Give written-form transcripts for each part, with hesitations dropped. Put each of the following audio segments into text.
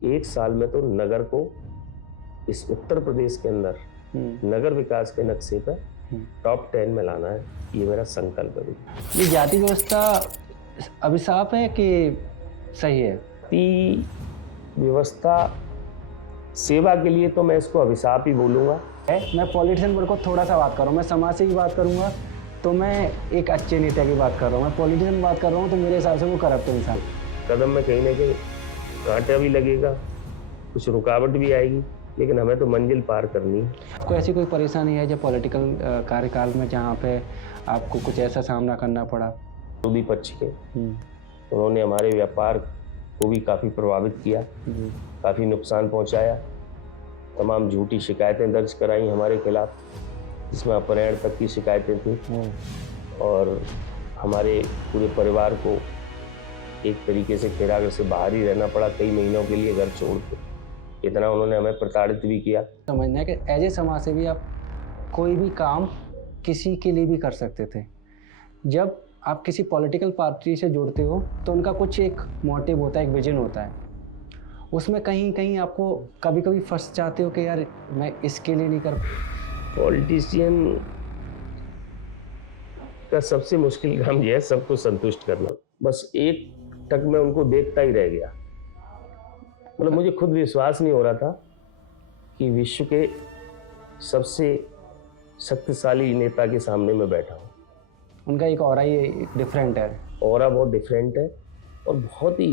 एक साल में तो नगर को इस उत्तर प्रदेश के अंदर नगर विकास के नक्शे पर टॉप 10 में लाना है, ये मेरा संकल्प है। ये जाति व्यवस्था अभिशाप है कि सही है? जाति व्यवस्था सेवा के लिए तो मैं इसको अभिशाप ही बोलूँगा। मैं पॉलिटिशियन वर्ग को थोड़ा सा बात कर रहा हूँ, मैं समाज से की बात करूँगा तो मैं एक अच्छे नेता की बात कर रहा हूँ, मैं पॉलिटिशियन बात कर रहा हूँ तो मेरे हिसाब से वो करप्ट इंसान। कदम में कहीं ना कहीं कांटा भी लगेगा, कुछ रुकावट भी आएगी, लेकिन हमें तो मंजिल पार करनी है। आपको ऐसी कोई परेशानी है जो पॉलिटिकल कार्यकाल में जहाँ पे आपको कुछ ऐसा सामना करना पड़ा? विरोधी पक्ष के उन्होंने हमारे व्यापार को भी काफ़ी प्रभावित किया, काफ़ी नुकसान पहुंचाया, तमाम झूठी शिकायतें दर्ज कराई हमारे खिलाफ, जिसमें अपहरण तक की शिकायतें थी और हमारे पूरे परिवार को एक तरीके से खैरागढ़ से बाहर ही रहना पड़ा कई महीनों के लिए घर छोड़ के। इतना उन्होंने हमें प्रताड़ित भी किया। समझना है कि एज ए समाज सेवी आप कोई भी काम किसी के लिए भी कर सकते थे। जब आप किसी पॉलिटिकल पार्टी से जुड़ते हो तो उनका कुछ एक मोटिव होता है, एक विजन होता है। उसमें कहीं कहीं आपको कभी कभी फंस जाते हो कि यार मैं इसके लिए नहीं कर। पॉलिटिशियन का सबसे मुश्किल काम यह है सबको संतुष्ट करना। बस एक टक में उनको देखता ही रह गया। मतलब मुझे खुद विश्वास नहीं हो रहा था कि विश्व के सबसे शक्तिशाली नेता के सामने मैं बैठा हूँ। उनका एक ऑरा ही डिफरेंट है, ऑरा बहुत डिफरेंट है और बहुत ही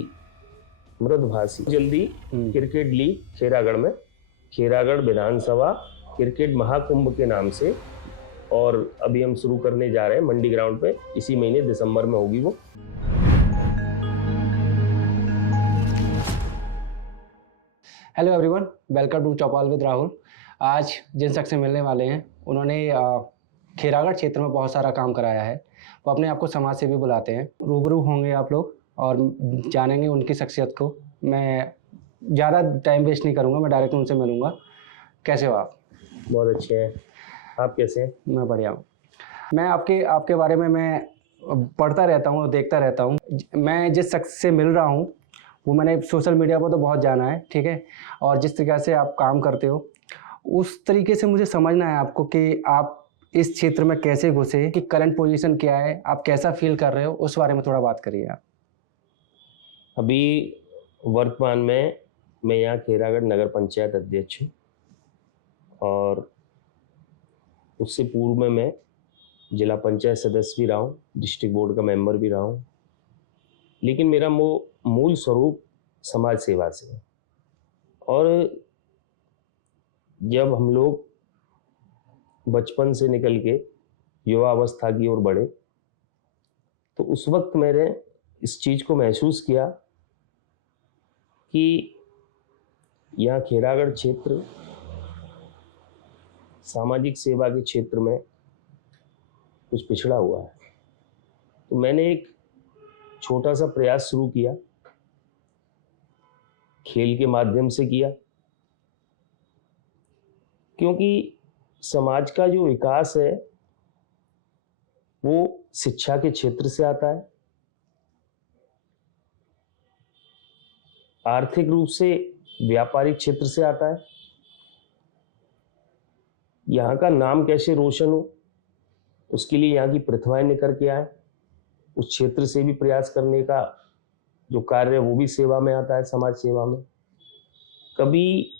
मृदुभाषी। जल्दी क्रिकेट लीग खैरागढ़ में, खैरागढ़ विधानसभा क्रिकेट महाकुंभ के नाम से, और अभी हम शुरू करने जा रहे हैं मंडी ग्राउंड पे, इसी महीने दिसंबर में होगी वो। Hello everyone, welcome to Chaupal with Rahul. आज जिन शख्स से मिलने वाले हैं उन्होंने खैरागढ़ क्षेत्र में बहुत सारा काम कराया है। वो अपने आप को समाज सेवी बुलाते हैं। रूबरू होंगे आप लोग और जानेंगे उनकी शख्सियत को। मैं ज़्यादा टाइम वेस्ट नहीं करूँगा, मैं डायरेक्ट उनसे मिलूँगा। कैसे हो आप? बहुत अच्छे हैं, आप कैसे हैं? मैं बढ़िया हूँ। मैं आपके बारे में मैं पढ़ता रहता हूँ, देखता रहता हूँ। मैं जिस शख्स से मिल रहा हूँ वो मैंने सोशल मीडिया पर तो बहुत जाना है, ठीक है, और जिस तरीक़े से आप काम करते हो उस तरीके से मुझे समझना है आपको कि आप इस क्षेत्र में कैसे घुसे, कि करंट पोजीशन क्या है, आप कैसा फील कर रहे हो, उस बारे में थोड़ा बात करिए आप। अभी वर्तमान में मैं यहाँ खैरागढ़ नगर पंचायत अध्यक्ष हूँ और उससे पूर्व में मैं जिला पंचायत सदस्य भी रहा हूँ, डिस्ट्रिक्ट बोर्ड का मेंबर भी रहा हूँ। लेकिन मेरा मूल स्वरूप समाज सेवा से है। और जब हम लोग बचपन से निकल के युवा अवस्था की ओर बढ़े तो उस वक्त मैंने इस चीज़ को महसूस किया कि यहाँ खैरागढ़ क्षेत्र सामाजिक सेवा के क्षेत्र में कुछ पिछड़ा हुआ है। तो मैंने एक छोटा सा प्रयास शुरू किया, खेल के माध्यम से किया, क्योंकि समाज का जो विकास है वो शिक्षा के क्षेत्र से आता है, आर्थिक रूप से व्यापारिक क्षेत्र से आता है। यहाँ का नाम कैसे रोशन हो उसके लिए यहाँ की प्रतिभाएं निकल के आए, उस क्षेत्र से भी प्रयास करने का जो कार्य है वो भी सेवा में आता है, समाज सेवा में। कभी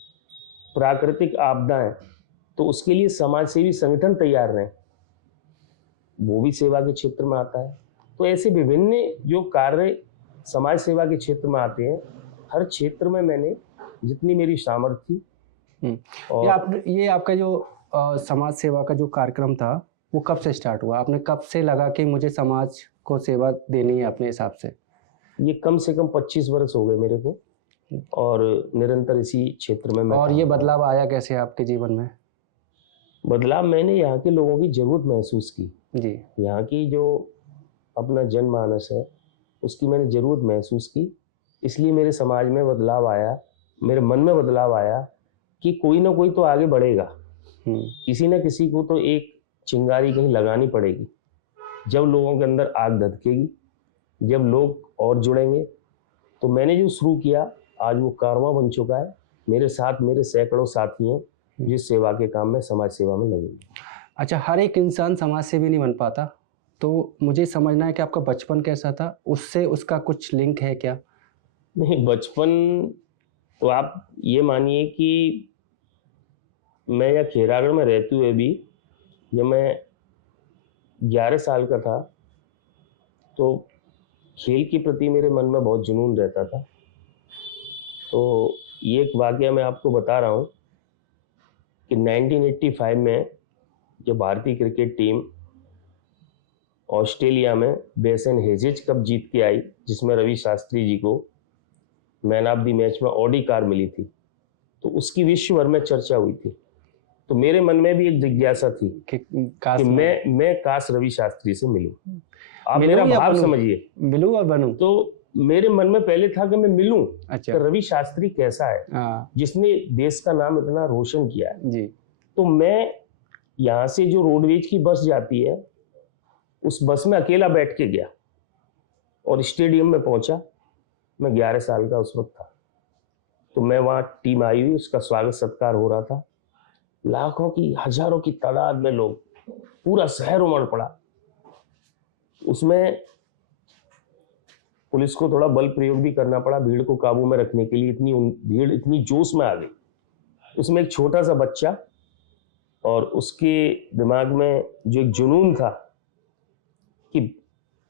प्राकृतिक आपदाएं तो उसके लिए समाज सेवी संगठन तैयार रहें, वो भी सेवा के क्षेत्र में आता है। तो ऐसे विभिन्न जो कार्य समाज सेवा के क्षेत्र में आते हैं, हर क्षेत्र में मैंने जितनी मेरी सामर्थ्य थी। और ये आपका जो समाज सेवा का जो कार्यक्रम था वो कब से स्टार्ट हुआ? आपने कब से लगा कि मुझे समाज को सेवा देनी है अपने हिसाब से? ये कम से कम 25 वर्ष हो गए मेरे को और निरंतर इसी क्षेत्र में मैं। और ये बदलाव आया कैसे आपके जीवन में? बदलाव मैंने यहाँ के लोगों की ज़रूरत महसूस की जी। यहाँ की जो अपना जनमानस है उसकी मैंने ज़रूरत महसूस की, इसलिए मेरे समाज में बदलाव आया, मेरे मन में बदलाव आया कि कोई ना कोई तो आगे बढ़ेगा, किसी न किसी को तो एक चिंगारी कहीं लगानी पड़ेगी। जब लोगों के अंदर आग धधकेगी, जब लोग और जुड़ेंगे, तो मैंने जो शुरू किया आज वो कारवां बन चुका है। मेरे साथ मेरे सैकड़ों साथी हैं जिस सेवा के काम में समाज सेवा में लगे। अच्छा, हर एक इंसान समाज सेवी नहीं बन पाता, तो मुझे समझना है कि आपका बचपन कैसा था, उससे उसका कुछ लिंक है क्या? नहीं, बचपन तो आप ये मानिए कि मैं यहाँ खेरागढ़ में रहते हुए भी जब मैं 11 साल का था तो खेल के प्रति मेरे मन में बहुत जुनून रहता था। तो ये एक वाकया मैं आपको बता रहा हूँ कि 1985 में जब भारतीय क्रिकेट टीम ऑस्ट्रेलिया में बेसन हेजेज कप जीत के आई, जिसमें रवि शास्त्री जी को मैन ऑफ द मैच में ऑडी कार मिली थी, तो उसकी विश्व भर में चर्चा हुई थी। तो मेरे मन में भी एक जिज्ञासा थी कि कि मैं काश रवि शास्त्री से मिलूं। आप मिलूं मेरा या भाव बनूं? समझिए, मिलूं और बनूं? तो मेरे मन में पहले था कि मैं मिलूं अच्छा। कि रवि शास्त्री कैसा है, हाँ जिसने देश का नाम इतना रोशन किया है। जी। तो मैं यहाँ से जो रोडवेज की बस जाती है, उस बस में अकेला बैठ के गया और स्टेडियम में पहुंचा। मैं 11 साल का उस वक्त था। तो मैं वहाँ टीम आई हुई, उसका स्वागत सत्कार हो रहा था। लाखों की हजारों की तादाद में लोग, पूरा शहर उमड़ पड़ा। उसमें पुलिस को थोड़ा बल प्रयोग भी करना पड़ा भीड़ को काबू में रखने के लिए। भीड़ इतनी जोश में आ गई। उसमें एक छोटा सा बच्चा और उसके दिमाग में जो एक जुनून था कि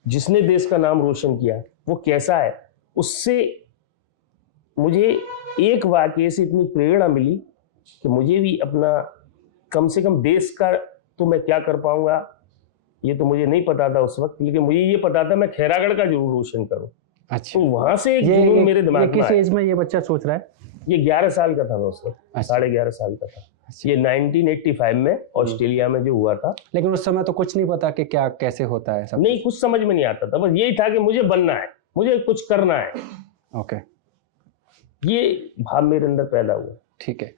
जिसने देश का नाम रोशन किया वो कैसा है, उससे मुझे एक वाकये से इतनी प्रेरणा मिली कि मुझे भी अपना कम से कम देश का, तो मैं क्या कर पाऊंगा ये तो मुझे नहीं पता था उस वक्त, लेकिन मुझे ये पता था मैं खैरागढ़ का जरूर रोशन करूं। अच्छा, तो वहां से एक जुनून मेरे दिमाग में किस आया। एज में ये बच्चा सोच रहा है? ये 11 साल का था मैं उस वक्त, अच्छा। 11.5 साल का था। ये 1985 में ऑस्ट्रेलिया में जो हुआ था। लेकिन उस समय तो कुछ नहीं पता कि क्या कैसे होता है सब? नहीं, कुछ समझ में नहीं आता था, बस यही था कि मुझे बनना है, मुझे कुछ करना है। ओके, ये भाव मेरे अंदर पैदा हुआ। ठीक है।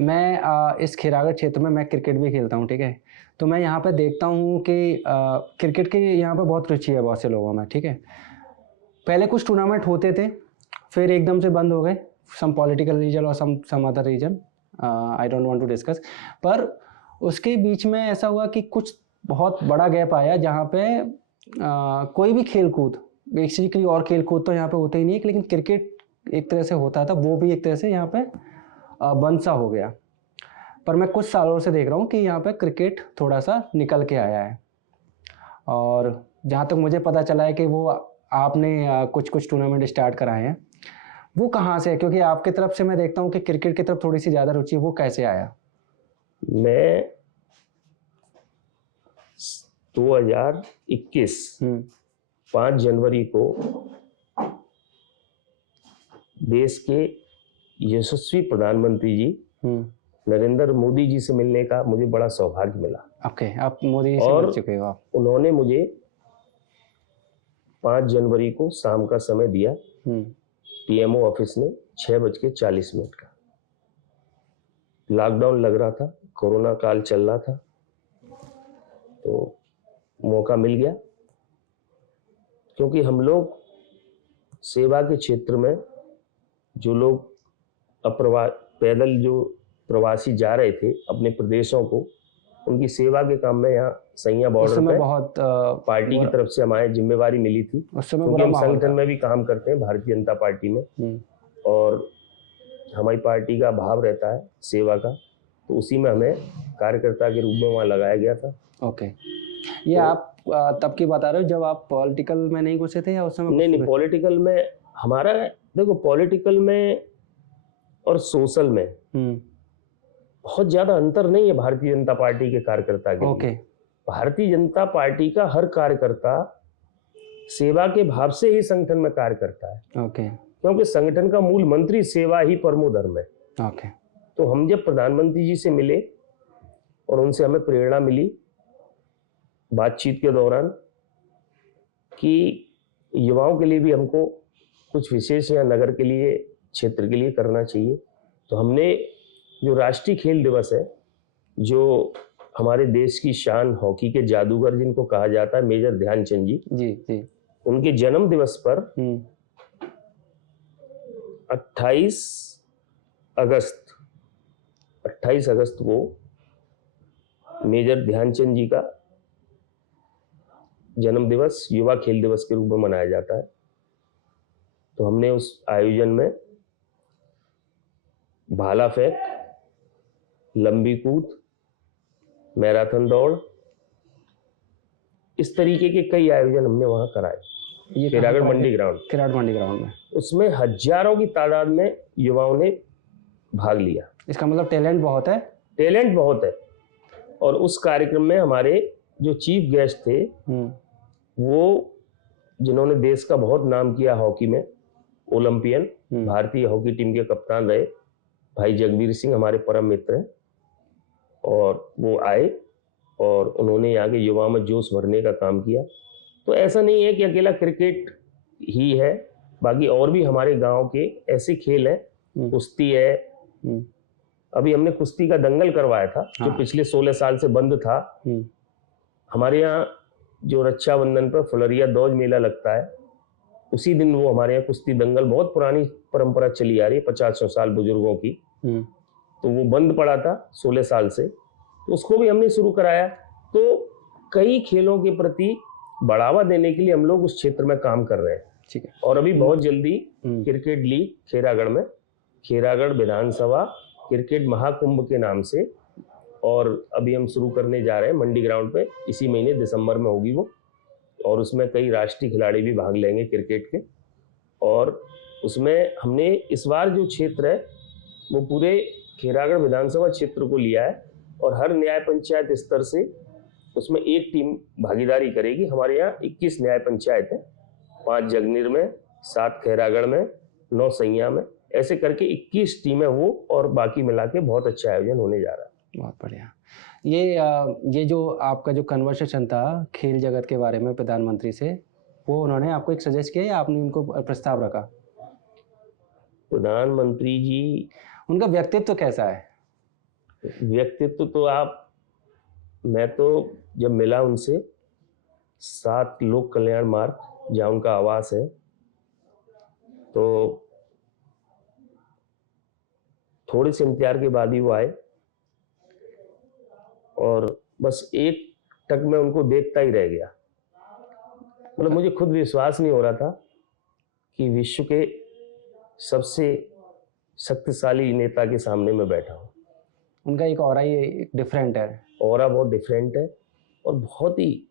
मैं इस खैरागढ़ क्षेत्र में मैं क्रिकेट भी खेलता हूँ, ठीक है। तो मैं यहाँ पे देखता हूँ कि क्रिकेट की यहाँ पे बहुत रुचि है बहुत से लोगों में, ठीक है। पहले कुछ टूर्नामेंट होते थे, फिर एकदम से बंद हो गए, सम पॉलिटिकल रीजन और some other reason, I don't want to discuss. पर उसके बीच में ऐसा हुआ कि कुछ बहुत बड़ा गैप आया जहाँ पे कोई भी खेल कूद, बेसिकली और खेल कूद तो यहाँ पे होते ही नहीं है, लेकिन क्रिकेट एक तरह से होता था, वो भी एक तरह से यहाँ पे बंद सा हो गया। पर मैं कुछ सालों से देख रहा हूँ कि यहाँ पे क्रिकेट थोड़ा सा निकल के आया है। और जहाँ तक मुझे पता चला है कि वो आपने कुछ टूर्नामेंट स्टार्ट कराए हैं, वो कहाँ से है? क्योंकि आपकी तरफ से मैं देखता हूँ कि क्रिकेट की तरफ थोड़ी सी ज़्यादा रुचि, वो कैसे आया? मैं 2021 5 जनवरी को देश के यशस्वी प्रधानमंत्री जी नरेंद्र मोदी जी से मिलने का मुझे बड़ा सौभाग्य मिला। ओके, आप मोदी जी से मिल चुके हो? आप उन्होंने मुझे 5 जनवरी को शाम का समय दिया पीएमओ ऑफिस में 6:40 का। लॉकडाउन लग रहा था, कोरोना काल चल रहा था, तो मौका मिल गया। क्योंकि हम लोग सेवा के क्षेत्र में जो लोग पैदल जो प्रवासी जा रहे थे अपने प्रदेशों को, उनकी सेवा के काम में यहाँ सैया बॉर्डर पे बहुत पार्टी की तरफ से हमारी जिम्मेवारी मिली थी। क्योंकि हम संगठन में भी काम करते हैं, भारतीय जनता पार्टी में, और हमारी पार्टी का भाव रहता है सेवा का, तो उसी में हमें कार्यकर्ता के रूप में वहाँ लगाया गया था। ओके, ये तो, आप तब की बता रहे हो जब आप पॉलिटिकल में नहीं घुसे थे या उस समय? नहीं, पॉलिटिकल में हमारा, देखो पॉलिटिकल में और सोशल में बहुत ज्यादा अंतर नहीं है भारतीय जनता पार्टी के कार्यकर्ता के लिए। भारतीय जनता पार्टी का हर कार्यकर्ता सेवा के भाव से ही संगठन में कार्य करता है। क्योंकि संगठन का मूल मंत्री सेवा ही परमो धर्म है। तो हम जब प्रधानमंत्री जी से मिले और उनसे हमें प्रेरणा मिली बातचीत के दौरान कि युवाओं के लिए भी हमको कुछ विशेष या नगर के लिए, क्षेत्र के लिए करना चाहिए, तो हमने जो राष्ट्रीय खेल दिवस है, जो हमारे देश की शान हॉकी के जादूगर जिनको कहा जाता है मेजर ध्यानचंद जी, उनके जन्म दिवस पर 28 अगस्त 28 अगस्त को मेजर ध्यानचंद जी का जन्म दिवस युवा खेल दिवस के रूप में मनाया जाता है। तो हमने उस आयोजन में भाला फेंक, लंबी कूद, मैराथन दौड़, इस तरीके के कई आयोजन हमने वहां कराए। ये खैरागढ़ मंडी ग्राउंड, खैरागढ़ मंडी ग्राउंड में। उसमें हजारों की तादाद में युवाओं ने भाग लिया। इसका मतलब टैलेंट बहुत है। टैलेंट बहुत है। और उस कार्यक्रम में हमारे जो चीफ गेस्ट थे वो जिन्होंने देश का बहुत नाम किया हॉकी में, ओलंपियन, भारतीय हॉकी टीम के कप्तान रहे भाई जगवीर सिंह, हमारे परम मित्र हैं। और वो आए और उन्होंने यहाँ के युवाओं में जोश भरने का काम किया। तो ऐसा नहीं है कि अकेला क्रिकेट ही है, बाकी और भी हमारे गांव के ऐसे खेल हैं, कुश्ती है। अभी हमने कुश्ती का दंगल करवाया था जो पिछले 16 साल से बंद था। हमारे यहाँ जो रक्षाबंधन पर फुलरिया दौज मेला लगता है, उसी दिन वो हमारे यहाँ कुश्ती दंगल, बहुत पुरानी परंपरा चली आ रही है 50 साल बुजुर्गों की, तो वो बंद पड़ा था 16 साल से, तो उसको भी हमने शुरू कराया। तो कई खेलों के प्रति बढ़ावा देने के लिए हम लोग उस क्षेत्र में काम कर रहे हैं। ठीक है। और अभी बहुत जल्दी क्रिकेट लीग खैरागढ़ में, खैरागढ़ विधानसभा क्रिकेट महाकुंभ के नाम से, और अभी हम शुरू करने जा रहे हैं मंडी ग्राउंड पे, इसी महीने दिसंबर में होगी वो। और उसमें कई राष्ट्रीय खिलाड़ी भी भाग लेंगे क्रिकेट के। और उसमें हमने इस बार जो क्षेत्र है वो पूरे खैरागढ़ विधानसभा क्षेत्र को लिया है, और हर न्याय पंचायत स्तर से उसमें एक टीम भागीदारी करेगी। हमारे यहाँ 21 न्याय पंचायत है, 5 जगनीर में, 7 खैरागढ़ में, 9 सैया में, ऐसे करके 21 टीमें वो, और बाकी मिला के बहुत अच्छा आयोजन होने जा रहा है। बहुत बढ़िया। ये जो आपका जो कन्वर्सेशन था खेल जगत के बारे में प्रधानमंत्री से, वो उन्होंने आपको एक सजेस्ट किया या आपने उनको प्रस्ताव रखा? प्रधानमंत्री जी, उनका व्यक्तित्व कैसा है? व्यक्तित्व तो मैं तो जब मिला उनसे 7 लोक कल्याण मार्ग जहाँ उनका आवास है, तो थोड़े से इंतजार के बाद ही वो आए, और बस एक टक में उनको देखता ही रह गया। मतलब मुझे खुद विश्वास नहीं हो रहा था कि विश्व के सबसे शक्तिशाली नेता के सामने मैं बैठा हूँ। उनका एक ऑरा ही डिफरेंट है। ऑरा बहुत डिफरेंट है और बहुत ही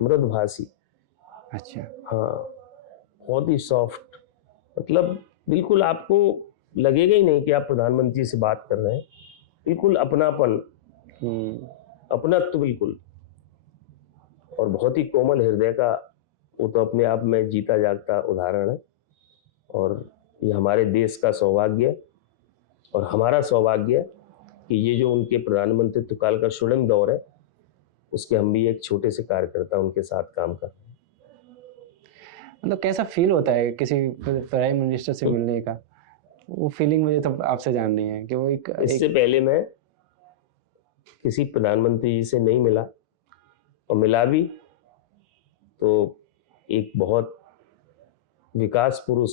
मृदुभाषी। अच्छा। हाँ, बहुत ही सॉफ्ट, मतलब बिल्कुल आपको लगेगा ही नहीं कि आप प्रधानमंत्री से बात कर रहे हैं। बिल्कुल अपनापन, अपनत्व बिल्कुल, और बहुत ही कोमल हृदय का वो तो अपने आप में जीता जागता उदाहरण है। और ये हमारे देश का सौभाग्य है और हमारा सौभाग्य है कि ये जो उनके प्रधानमंत्रित्व काल का स्वर्णिम दौर है, उसके हम भी एक छोटे से कार्यकर्ता उनके साथ काम कर रहे हैं। मतलब कैसा फील होता है किसी प्राइम मिनिस्टर से मिलने का? वो फीलिंग मुझे तो आपसे जाननी है कि वो इससे पहले मैं किसी प्रधानमंत्री जी से नहीं मिला, और मिला भी तो एक बहुत विकास पुरुष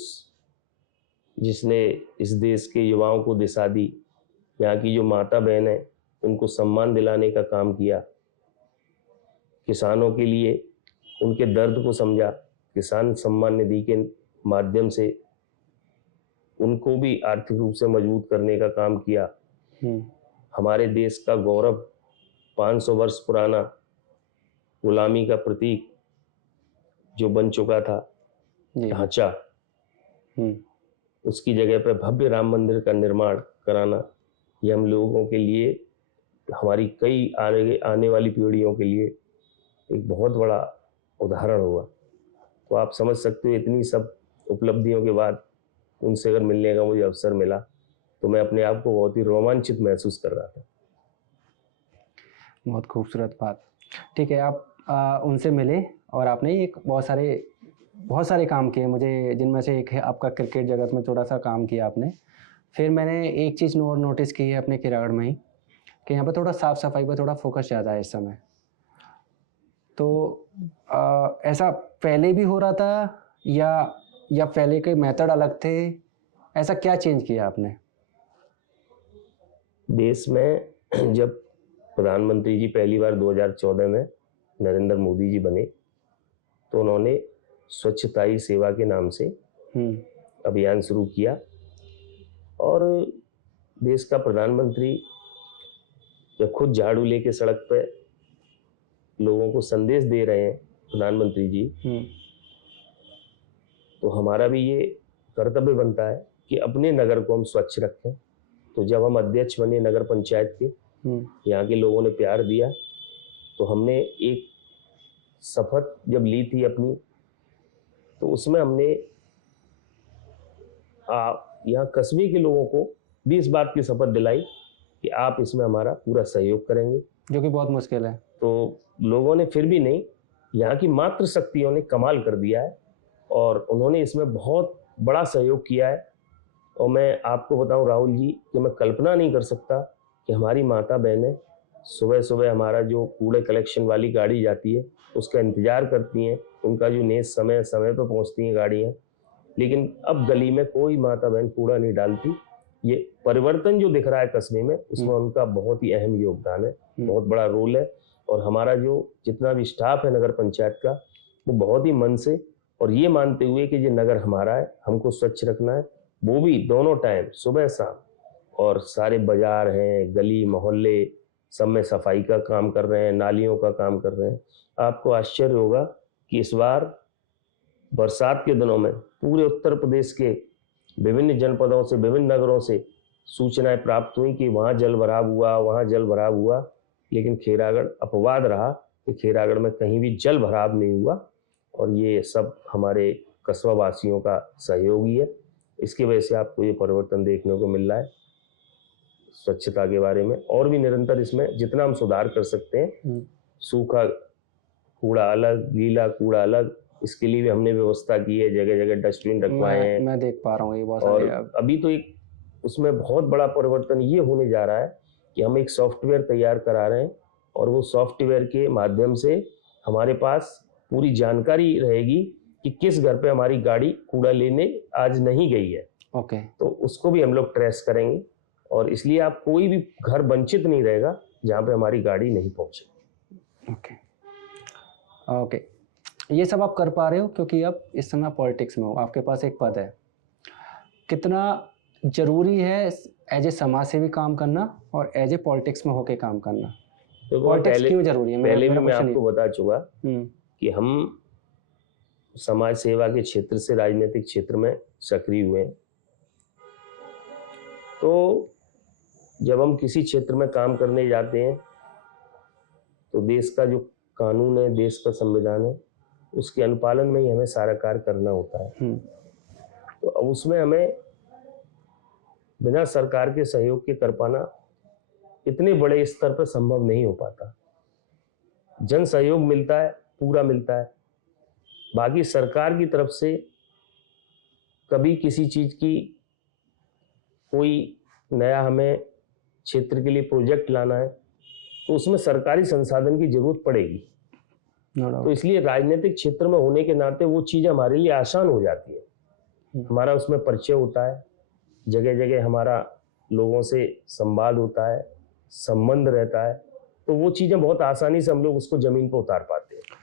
जिसने इस देश के युवाओं को दिशा दी, यहाँ की जो माता बहन है उनको सम्मान दिलाने का काम किया, किसानों के लिए उनके दर्द को समझा, किसान सम्मान निधि के माध्यम से उनको भी आर्थिक रूप से मजबूत करने का काम किया। हमारे देश का गौरव 500 वर्ष पुराना गुलामी का प्रतीक जो बन चुका था ढांचा, उसकी जगह पर भव्य राम मंदिर का निर्माण कराना, ये हम लोगों के लिए, हमारी कई आने वाली पीढ़ियों के लिए एक बहुत बड़ा उदाहरण हुआ। तो आप समझ सकते हो, इतनी सब उपलब्धियों के बाद उनसे अगर मिलने का मुझे अवसर मिला तो मैं अपने आप को बहुत ही रोमांचित महसूस कर रहा था। बहुत खूबसूरत बात। ठीक है, आप उनसे मिले और आपने एक बहुत सारे काम किए, मुझे जिनमें से एक है आपका क्रिकेट जगत में थोड़ा सा काम किया आपने। फिर मैंने एक चीज़ नोटिस की है अपने खैरागढ़ में ही कि यहाँ पर थोड़ा साफ़ सफाई पर थोड़ा फोकस ज़्यादा है इस समय। तो ऐसा पहले भी हो रहा था या पहले के मेथड अलग थे ऐसा क्या चेंज किया आपने? देश में जब प्रधानमंत्री जी पहली बार 2014 में नरेंद्र मोदी जी बने, तो उन्होंने स्वच्छता ही सेवा के नाम से अभियान शुरू किया। और देश का प्रधानमंत्री जब खुद झाड़ू लेके सड़क पे लोगों को संदेश दे रहे हैं, प्रधानमंत्री जी, तो हमारा भी ये कर्तव्य बनता है कि अपने नगर को हम स्वच्छ रखें। तो जब हम अध्यक्ष बने नगर पंचायत के, यहाँ के लोगों ने प्यार दिया, तो हमने एक शपथ जब ली थी अपनी, तो उसमें हमने यहाँ कस्बे के लोगों को भी इस बात की शपथ दिलाई कि आप इसमें हमारा पूरा सहयोग करेंगे, जो कि बहुत मुश्किल है। तो लोगों ने फिर भी नहीं, यहाँ की मात्र शक्तियों ने कमाल कर दिया है और उन्होंने इसमें बहुत बड़ा सहयोग किया है। और मैं आपको बताऊं राहुल जी कि मैं कल्पना नहीं कर सकता कि हमारी माता बहनें सुबह सुबह हमारा जो कूड़े कलेक्शन वाली गाड़ी जाती है उसका इंतज़ार करती हैं, उनका जो नेस समय समय पर पहुंचती हैं गाड़ियां, लेकिन अब गली में कोई माता बहन कूड़ा नहीं डालती। ये परिवर्तन जो दिख रहा है कस्बे में, उसमें उनका बहुत ही अहम योगदान है, बहुत बड़ा रोल है। और हमारा जो जितना भी स्टाफ है नगर पंचायत का, वो बहुत ही मन से और ये मानते हुए कि ये नगर हमारा है, हमको स्वच्छ रखना है, वो भी दोनों टाइम सुबह शाम, और सारे बाजार हैं, गली मोहल्ले सब में सफाई का काम कर रहे हैं, नालियों का काम कर रहे हैं। आपको आश्चर्य होगा कि इस बार बरसात के दिनों में पूरे उत्तर प्रदेश के विभिन्न जनपदों से, विभिन्न नगरों से सूचनाएं प्राप्त हुई कि वहाँ जल भराव हुआ, वहाँ जल भराव हुआ, लेकिन खैरागढ़ अपवाद रहा कि खैरागढ़ में कहीं भी जल भराव नहीं हुआ। और ये सब हमारे कस्बा वासियों का सहयोग ही है। इसकी वजह से आपको ये परिवर्तन देखने को मिल रहा है स्वच्छता के बारे में। और भी निरंतर इसमें जितना हम सुधार कर सकते हैं, सूखा कूड़ा अलग, गीला कूड़ा अलग, इसके लिए भी हमने व्यवस्था की है, जगह जगह डस्टबिन रखवाए हैं। मैं देख पा रहा हूँ ये बहुत और सारे। अभी तो एक उसमें बहुत बड़ा परिवर्तन ये होने जा रहा है कि हम एक सॉफ्टवेयर तैयार करा रहे हैं और वो सॉफ्टवेयर के माध्यम से हमारे पास पूरी जानकारी रहेगी कि किस घर पे हमारी गाड़ी कूड़ा लेने आज नहीं गई है। ओके। तो उसको भी हम लोग ट्रेस करेंगे और इसलिए आप कोई भी घर वंचित नहीं रहेगा जहाँ पे हमारी गाड़ी नहीं पहुँचे। ओके ओके, ये सब आप कर पा रहे हो क्योंकि अब इस समय पॉलिटिक्स में हो, आपके पास एक पद है। कितना जरूरी है एज ए समाज सेवी काम करना और एज ए पॉलिटिक्स में होके काम करना? तो पॉलिटिक्स क्यों जरूरी है? पहले भी मैं आपको बता चुका कि हम समाज सेवा के क्षेत्र से राजनीतिक क्षेत्र में सक्रिय हुए हैं। तो जब हम किसी क्षेत्र में काम करने जाते हैं तो देश का जो कानून है, देश का संविधान है, उसके अनुपालन में ही हमें सारा कार्य करना होता है। तो अब उसमें हमें बिना सरकार के सहयोग के कर पाना इतने बड़े स्तर पर संभव नहीं हो पाता। जन सहयोग मिलता है, पूरा मिलता है। बाकी सरकार की तरफ से कभी किसी चीज की कोई नया हमें क्षेत्र के लिए प्रोजेक्ट लाना है तो उसमें सरकारी संसाधन की जरूरत पड़ेगी। तो इसलिए राजनीतिक क्षेत्र में होने के नाते वो चीज़ हमारे लिए आसान हो जाती है। हमारा उसमें परिचय होता है, जगह जगह हमारा लोगों से संवाद होता है, संबंध रहता है, तो वो चीज़ें बहुत आसानी से हम लोग उसको ज़मीन पर उतार पाते हैं।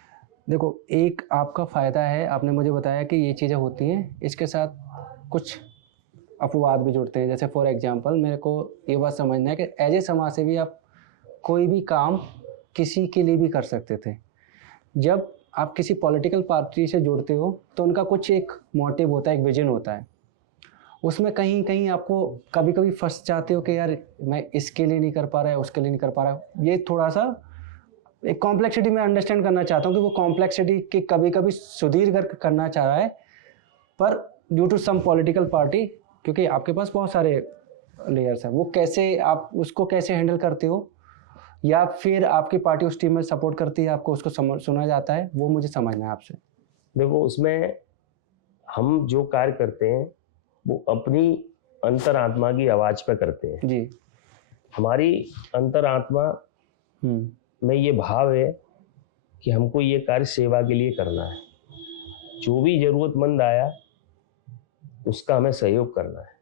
देखो, एक आपका फ़ायदा है, आपने मुझे बताया कि ये चीज़ें होती हैं, इसके साथ कुछ अपवाद भी जुड़ते हैं। जैसे फॉर एग्जांपल मेरे को ये बात समझना है कि एज ए समाज सेवी आप कोई भी काम किसी के लिए भी कर सकते थे। जब आप किसी पॉलिटिकल पार्टी से जुड़ते हो तो उनका कुछ एक मोटिव होता है, एक विजन होता है। उसमें कहीं कहीं आपको कभी कभी फंस जाते हो कि यार मैं इसके लिए नहीं कर पा रहा है, उसके लिए नहीं कर पा रहा है। ये थोड़ा सा एक कॉम्प्लेक्सिटी मैं अंडरस्टैंड करना चाहता हूँ कि वो कॉम्प्लेक्सिटी के कभी कभी सुदीर्घ करना चाह रहा है, पर due to some political party, क्योंकि आपके पास बहुत सारे लेयर्स हैं, वो कैसे आप उसको कैसे हैंडल करते हो, या फिर आपकी पार्टी उस टीम में सपोर्ट करती है, आपको उसको सुना जाता है, वो मुझे समझना है आपसे। देखो, उसमें हम जो कार्य करते हैं वो अपनी अंतरात्मा की आवाज़ पे करते हैं जी। हमारी अंतरात्मा में ये भाव है कि हमको ये कार्य सेवा के लिए करना है। जो भी ज़रूरतमंद आया उसका हमें सहयोग करना है।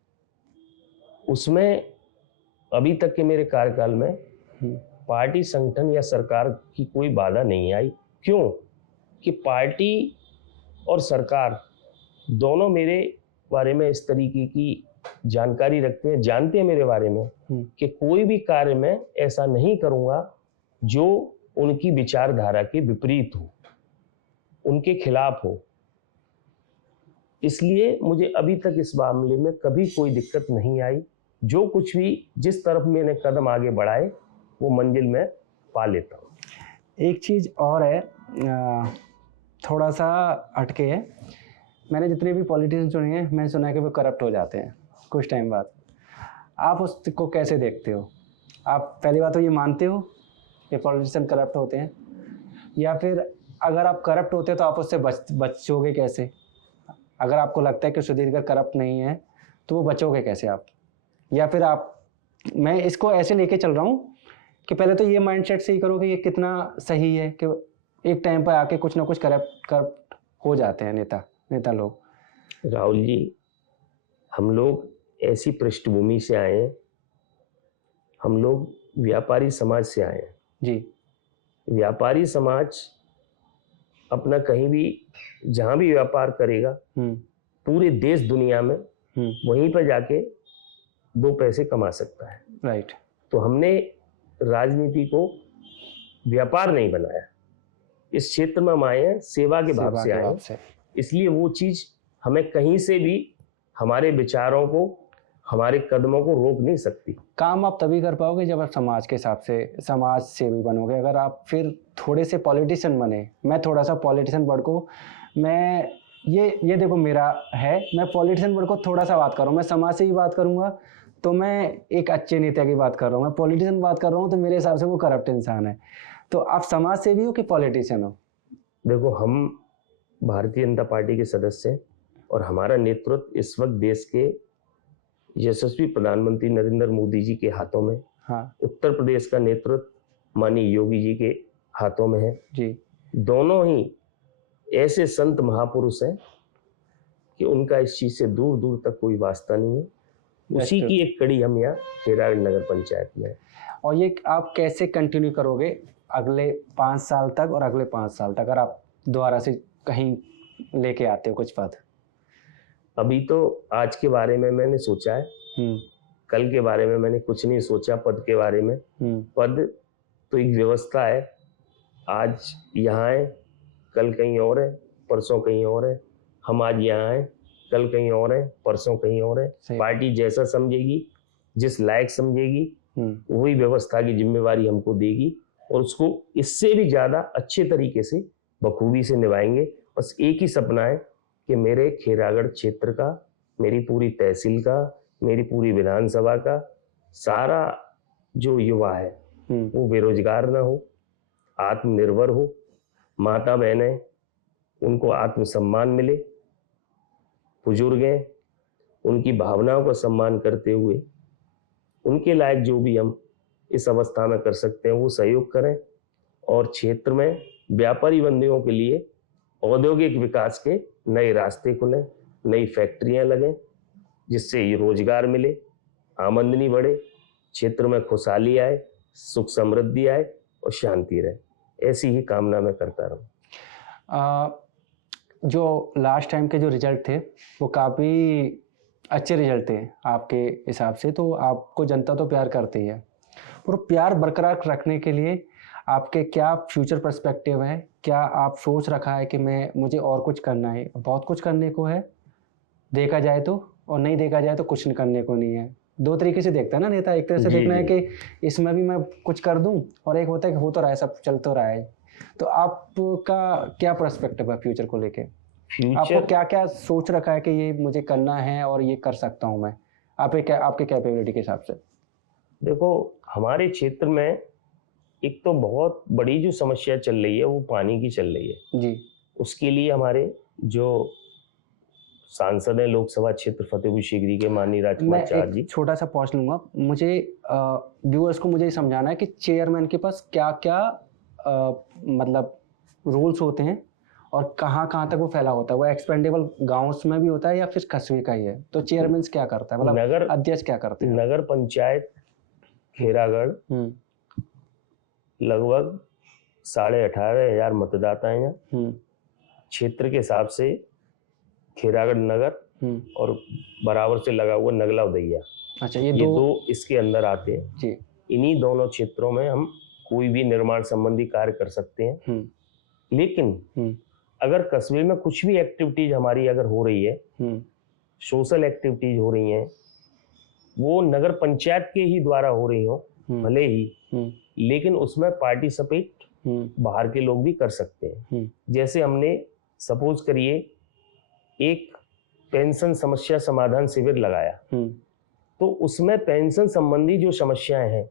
उसमें अभी तक के मेरे कार्यकाल में पार्टी संगठन या सरकार की कोई बाधा नहीं आई। क्यों कि पार्टी और सरकार दोनों मेरे बारे में इस तरीके की जानकारी रखते हैं, जानते हैं मेरे बारे में कि कोई भी कार्य में ऐसा नहीं करूंगा जो उनकी विचारधारा के विपरीत हो, उनके खिलाफ हो। इसलिए मुझे अभी तक इस मामले में कभी कोई दिक्कत नहीं आई। जो कुछ भी जिस तरफ मैंने कदम आगे बढ़ाए वो मंजिल में पा लेता हूँ। एक चीज़ और है, थोड़ा सा हटके है, मैंने जितने भी पॉलिटिशियन सुने हैं मैंने सुना है कि वो करप्ट हो जाते हैं कुछ टाइम बाद। आप उसको कैसे देखते हो? आप पहली बात तो ये मानते हो कि पॉलिटिशियन करप्ट होते हैं, या फिर अगर आप करप्ट होते हैं तो आप उससे बचोगे कैसे? अगर आपको लगता है कि सुधीर करप्ट नहीं है तो वो बचोगे कैसे आप? या फिर मैं इसको ऐसे लेके चल रहा हूँ कि पहले तो ये माइंडसेट से ही करो कि ये कितना सही है कि एक टाइम पर आके कुछ ना कुछ करप्ट हो जाते हैं नेता लोग। राहुल जी, हम लोग ऐसी पृष्ठभूमि से आए हैं, हम लोग व्यापारी समाज से आए हैं जी। व्यापारी समाज अपना कहीं भी जहां भी व्यापार करेगा पूरे देश दुनिया में वहीं पर जाके 2 पैसे कमा सकता है। राइट। तो हमने राजनीति को व्यापार नहीं बनाया, इस क्षेत्र में हम आए हैं सेवा के भाव से आए हैं। इसलिए वो चीज हमें कहीं से भी हमारे विचारों को, हमारे कदमों को रोक नहीं सकती। काम आप तभी कर पाओगे जब आप समाज के हिसाब से समाज सेवी बनोगे। अगर आप फिर थोड़े से पॉलिटिशियन बने, मैं थोड़ा सा पॉलिटिशियन वर्ड को, मैं ये देखो मेरा है, मैं पॉलिटिशियन वर्ड को थोड़ा सा बात कर रहा हूँ। मैं समाज से ही बात करूँगा तो मैं एक अच्छे नेता की बात कर रहा हूँ, मैं पॉलिटिशियन बात कर रहा हूँ तो मेरे हिसाब से वो करप्ट इंसान है। तो आप समाज सेवी हो कि पॉलिटिशियन हो? देखो, हम भारतीय जनता पार्टी के सदस्य हैं और हमारा नेतृत्व इस वक्त देश के यशस्वी प्रधानमंत्री नरेंद्र मोदी जी के हाथों में, हाँ, उत्तर प्रदेश का नेतृत्व माननीय योगी जी के हाथों में है जी। दोनों ही ऐसे संत महापुरुष हैं कि उनका इस चीज से दूर दूर तक कोई वास्ता नहीं है। उसी की एक कड़ी हम यहाँ खेरागढ़ नगर पंचायत में है। और ये आप कैसे कंटिन्यू करोगे अगले 5 साल तक, और अगले 5 साल तक अगर आप दोबारा से कहीं लेके आते हो कुछ पद? अभी तो आज के बारे में मैंने सोचा है, कल के बारे में मैंने कुछ नहीं सोचा। पद के बारे में, पद तो एक व्यवस्था है, आज यहाँ है, कल कहीं और है, परसों कहीं और है। हम आज यहाँ हैं, कल कहीं और है, परसों कहीं और है। पार्टी जैसा समझेगी, जिस लायक समझेगी, वही व्यवस्था की जिम्मेवारी हमको देगी और उसको इससे भी ज्यादा अच्छे तरीके से बखूबी से निभाएंगे। बस एक ही सपना है कि मेरे खेरागढ़ क्षेत्र का, मेरी पूरी तहसील का, मेरी पूरी विधानसभा का सारा जो युवा है वो बेरोजगार ना हो, आत्मनिर्भर हो, माता बहनें उनको आत्मसम्मान मिले, बुजुर्ग हैं उनकी भावनाओं का सम्मान करते हुए उनके लायक जो भी हम इस अवस्था में कर सकते हैं वो सहयोग करें और क्षेत्र में व्यापारी बंधुओं के लिए औद्योगिक विकास के नए रास्ते खुलें, नई फैक्ट्रियां लगें, जिससे ये रोजगार मिले, आमदनी बढ़े, क्षेत्र में खुशहाली आए, सुख समृद्धि आए और शांति रहे। ऐसी ही कामना मैं करता रहूं। जो लास्ट टाइम के जो रिजल्ट थे वो काफ़ी अच्छे रिजल्ट थे आपके हिसाब से, तो आपको जनता तो प्यार करती है, और प्यार बरकरार रखने के लिए आपके क्या फ्यूचर पर्सपेक्टिव है? क्या आप सोच रखा है कि मुझे और कुछ करना है? बहुत कुछ करने को है देखा जाए तो, और नहीं देखा जाए तो कुछ करने को नहीं है। 2 तरीके से देखता है ना नेता, एक तरह से देखना है कि इसमें भी मैं कुछ कर दूं, और एक होता है कि हो तो रहा है, सब चल तो रहा है। तो आपका क्या पर्सपेक्टिव है फ्यूचर को लेके? आपको क्या क्या सोच रखा है कि ये मुझे करना है और ये कर सकता हूँ मैं, आपके कैपेबिलिटी के हिसाब से? देखो, हमारे क्षेत्र में एक तो बहुत बड़ी जो समस्या चल रही है वो पानी की चल रही है जी। उसके लिए हमारे जो सांसद हैं लोकसभा क्षेत्र फतेहपुर सीकरी के माननीय राजकुमार चार जी। छोटा सा पॉज लूंगा, मुझे व्यूअर्स को मुझे समझाना है कि चेयरमैन के पास क्या क्या मतलब रूल्स होते हैं और कहाँ कहाँ तक वो फैला होता है? वो एक्सपेंडेबल गाँव में भी होता है या फिर कस्बे का ही है? तो चेयरमैन क्या करता है, मतलब नगर अध्यक्ष क्या करते हैं? नगर पंचायत खेरागढ़ हम्म लगभग 18,500 मतदाता हैं यहाँ। हम्म क्षेत्र के हिसाब से खेरागढ़ नगर और बराबर से लगा हुआ नगला उदैया, अच्छा, ये दो इसके अंदर आते हैं जी। इन्हीं दोनों क्षेत्रों में हम कोई भी निर्माण संबंधी कार्य कर सकते हैं। लेकिन अगर कस्बे में कुछ भी एक्टिविटीज हमारी अगर हो रही है, सोशल एक्टिविटीज हो रही हैं, वो नगर पंचायत के ही द्वारा हो रही हो भले ही, लेकिन उसमें पार्टिसिपेट बाहर के लोग भी कर सकते हैं। जैसे हमने सपोज करिए एक पेंशन समस्या समाधान शिविर लगाया, तो उसमें पेंशन संबंधी जो समस्याएं हैं,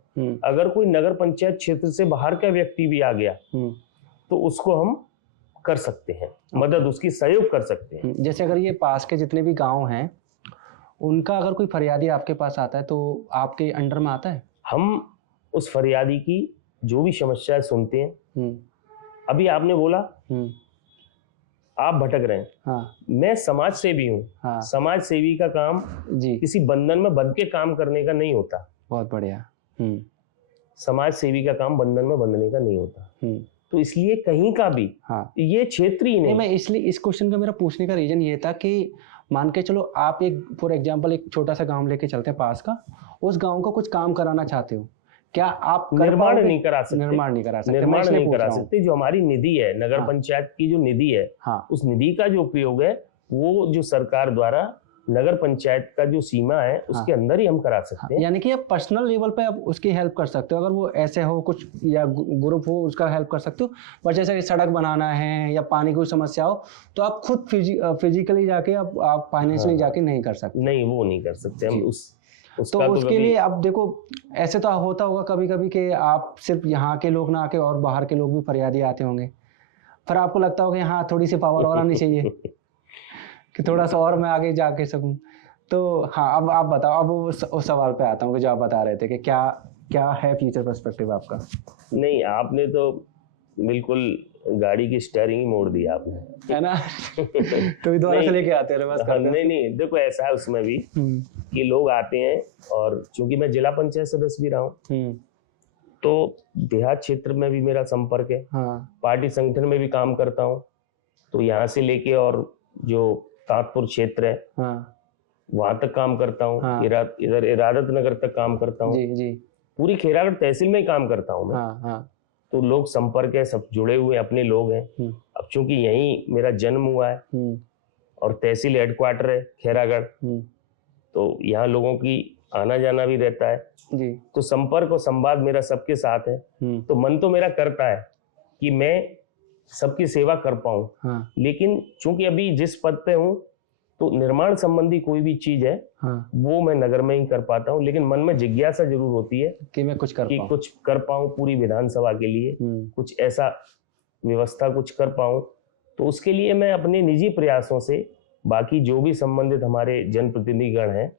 अगर कोई नगर पंचायत क्षेत्र से बाहर का व्यक्ति भी आ गया तो उसको हम कर सकते हैं, मदद उसकी सहयोग कर सकते हैं। जैसे अगर ये पास के जितने भी गांव हैं, उनका अगर कोई फरियादी आपके पास आता है तो आपके अंडर में आता है? हम उस फरियादी की जो भी समस्याएं सुनते हैं। अभी आपने बोला आप भटक रहे हैं, हाँ। मैं समाज सेवी हूँ। हाँ। समाज सेवी का काम जी किसी बंधन में बंध के काम करने का नहीं होता। बहुत बढ़िया। समाज सेवी का काम बंधन में बंधने का नहीं होता। तो इसलिए कहीं का भी, हाँ, ये क्षेत्र ही नहीं। मैं इसलिए इस क्वेश्चन का मेरा पूछने का रीजन ये था कि मान के चलो आप एक फॉर एग्जांपल एक छोटा सा गांव लेके चलते हैं पास का, उस गांव का कुछ काम कराना चाहते हो, क्या आप निर्माण नहीं करा सकते? निर्माण नहीं करा सकते, निर्माण नहीं करा सकते। जो हमारी निधि है, नगर हाँ। पंचायत की जो निधि है, हाँ। उस निधि का जो उपयोग है वो जो सरकार द्वारा नगर पंचायत का जो सीमा है उसके अंदर ही हम करा सकते हैं। यानी कि आप पर्सनल लेवल पे आप उसकी हेल्प कर सकते हो, अगर वो ऐसे हो कुछ या ग्रुप हो उसका हेल्प कर सकते हो। पर जैसे सड़क बनाना है या पानी की कोई समस्या हो तो आप खुद फिजिकली जाके आप फाइनेंशियली जाके नहीं कर सकते। नहीं, वो नहीं कर सकते हम। तो उसके लिए अब देखो ऐसे तो होता होगा कभी कभी कि आप सिर्फ यहाँ के लोग ना आके और बाहर के लोग भी फरियादी आते होंगे, फिर आपको लगता होगा हाँ थोड़ी सी पावर और आनी चाहिए कि थोड़ा सा और मैं आगे जाके सकूं। तो हाँ, अब आप बताओ, अब उस सवाल पे आता हूँ कि जो आप बता रहे थे कि क्या क्या है फ्यूचर पर्सपेक्टिव आपका? नहीं, आपने तो बिल्कुल गाड़ी की स्टीयरिंग ही मोड़ दी आपने, है ना? तो दोबारा से लेके आते हैं बस। नहीं, देखो ऐसा है उसमें भी कि लोग आते हैं, और चूंकि मैं जिला पंचायत सदस्य भी रहा हूँ तो देहात क्षेत्र में भी मेरा संपर्क है। पार्टी संगठन में भी काम करता हूँ, तो यहाँ से लेके और जो तांतपुर क्षेत्र है वहां तक काम करता हूँ। इधर इरादत नगर तक काम करता हूँ। जी। पूरी खेरागढ़ तहसील में ही काम करता हूँ मैं। तो लोग संपर्क है, सब जुड़े हुए अपने लोग हैं। अब चूंकि यहीं मेरा जन्म हुआ है और तहसील हेडक्वार्टर है खेरागढ़, तो यहाँ लोगों की आना जाना भी रहता है जी। तो संपर्क और संवाद मेरा सबके साथ है। तो मन तो मेरा करता है कि मैं सबकी सेवा कर पाऊं। लेकिन चूंकि अभी जिस पद पे हूँ तो निर्माण संबंधी कोई भी चीज है वो मैं नगर में ही कर पाता हूँ, लेकिन मन में जिज्ञासा जरूर होती है कि मैं कुछ कर पाऊँ पूरी विधानसभा के लिए, कुछ ऐसा व्यवस्था कुछ कर पाऊँ। तो उसके लिए मैं अपने निजी प्रयासों से बाकी जो भी संबंधित हमारे जनप्रतिनिधिगण हैं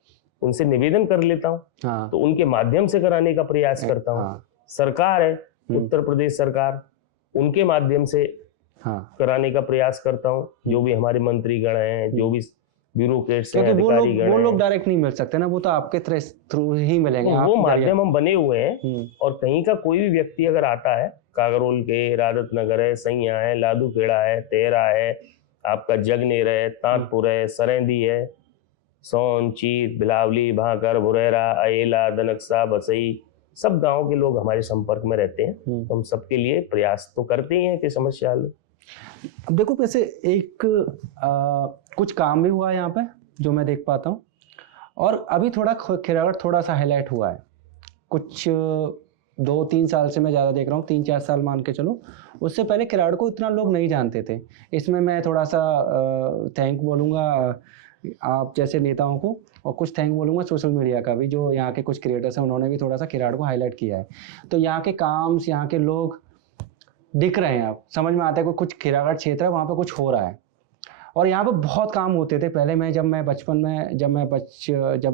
उनसे निवेदन कर लेता हूँ। तो उनके माध्यम से कराने का प्रयास करता हूँ। सरकार है उत्तर प्रदेश सरकार, उनके माध्यम से कराने का प्रयास करता हूँ। जो भी हमारे मंत्रीगण हैं, जो भी ब्यूरोक्रेट्स हैं, अधिकारीगण, वो लोग डायरेक्ट नहीं मिल सकते ना, वो तो आपके थ्रू ही मिलेंगे। वो माध्यम हम बने हुए हैं। और कहीं का कोई भी व्यक्ति अगर आता है, कागरोल के इरादत नगर है, सैया है, लादू खेड़ा है, तेरा है, आपका जगनेर है, तांतपुर है, सरेंदी है, सोन, चीत, बिलावली, भाकर, भुरेरा, अयला, दनकसा, बसई, सब गांव के लोग हमारे संपर्क में रहते हैं। तो हम सबके लिए प्रयास तो करते ही हैं कि समस्या हल। अब देखो वैसे एक कुछ काम भी हुआ है यहाँ पे जो मैं देख पाता हूँ, और अभी थोड़ा खेरागढ़ थोड़ा सा हाईलाइट हुआ है कुछ 2-3 साल से, मैं ज़्यादा देख रहा हूँ 3-4 साल मान के चलो। उससे पहले खेरागढ़ को इतना लोग नहीं जानते थे। इसमें मैं थोड़ा सा थैंक बोलूँगा आप जैसे नेताओं को, और कुछ थैंक बोलूँगा सोशल मीडिया का भी, जो यहाँ के कुछ क्रिएटर्स हैं उन्होंने भी थोड़ा सा खेरागढ़ को हाईलाइट किया है। तो यहाँ के काम, यहाँ के लोग दिख रहे हैं, आप समझ में आता है कि कुछ खेरागढ़ क्षेत्र है वहाँ पे कुछ हो रहा है। और यहाँ पे बहुत काम होते थे पहले। मैं जब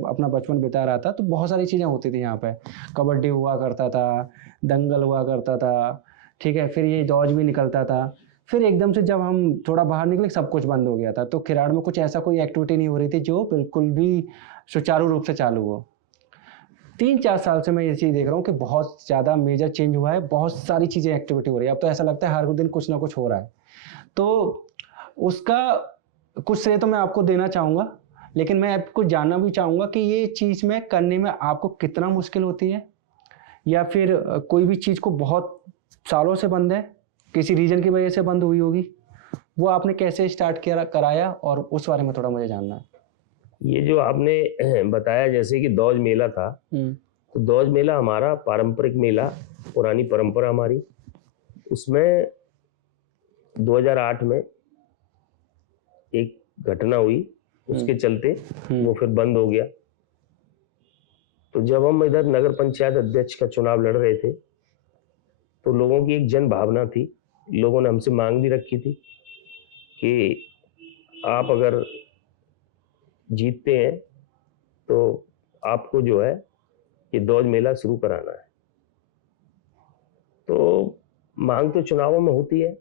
अपना बचपन बिता रहा था तो बहुत सारी चीज़ें होती थी यहाँ पे। कबड्डी हुआ करता था, दंगल हुआ करता था, ठीक है, फिर ये दौज भी निकलता था, फिर एकदम से जब हम थोड़ा बाहर निकले सब कुछ बंद हो गया था। तो खिराड़ में कुछ ऐसा कोई एक्टिविटी नहीं हो रही थी जो बिल्कुल भी सुचारू रूप से चालू हो। 3-4 साल से मैं ये चीज़ देख रहा हूँ कि बहुत ज़्यादा मेजर चेंज हुआ है, बहुत सारी चीज़ें एक्टिविटी हो रही है। अब तो ऐसा लगता है हर दिन कुछ ना कुछ हो रहा है। तो उसका कुछ श्रेय तो मैं आपको देना चाहूँगा, लेकिन मैं आपको जानना भी चाहूँगा कि ये चीज़ में करने में आपको कितना मुश्किल होती है, या फिर कोई भी चीज़ को बहुत सालों से बंद है, किसी रीज़न की वजह से बंद हुई होगी, वो आपने कैसे स्टार्ट किया कराया, और उस बारे में थोड़ा मुझे जानना है। ये जो आपने बताया जैसे कि दौज मेला था, तो दौज मेला हमारा पारंपरिक मेला, पुरानी परंपरा हमारी, उसमें 2008 में एक घटना हुई, उसके चलते वो फिर बंद हो गया। तो जब हम इधर नगर पंचायत अध्यक्ष का चुनाव लड़ रहे थे, तो लोगों की एक जन भावना थी, लोगों ने हमसे मांग भी रखी थी कि आप अगर जीतते हैं तो आपको जो है ये दौज मेला शुरू कराना है। तो मांग तो चुनावों में होती है,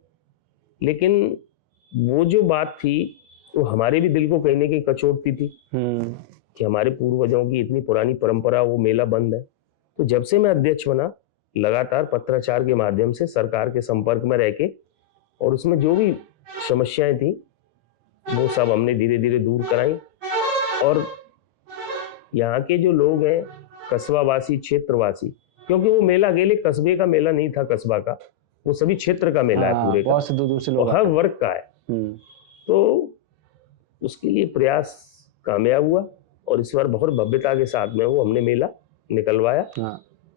लेकिन वो जो बात थी वो हमारे भी दिल को कहीं ना कहीं कचोटती थी कि हमारे पूर्वजों की इतनी पुरानी परंपरा, वो मेला बंद है। तो जब से मैं अध्यक्ष बना, लगातार पत्राचार के माध्यम से सरकार के संपर्क में रह के, और उसमें जो भी समस्याएं थी वो सब हमने धीरे धीरे दूर कराई। और यहाँ के जो लोग हैं, कस्बावासी, क्षेत्रवासी, क्योंकि वो मेला अकेले कस्बे का मेला नहीं था, कस्बा का, वो सभी क्षेत्र का मेला है, पूरे का, बहुत से दूर से लोग हर वर्ग का है। तो उसके लिए प्रयास कामयाब हुआ, और इस बार बहुत भव्यता के साथ में वो हमने मेला निकलवाया,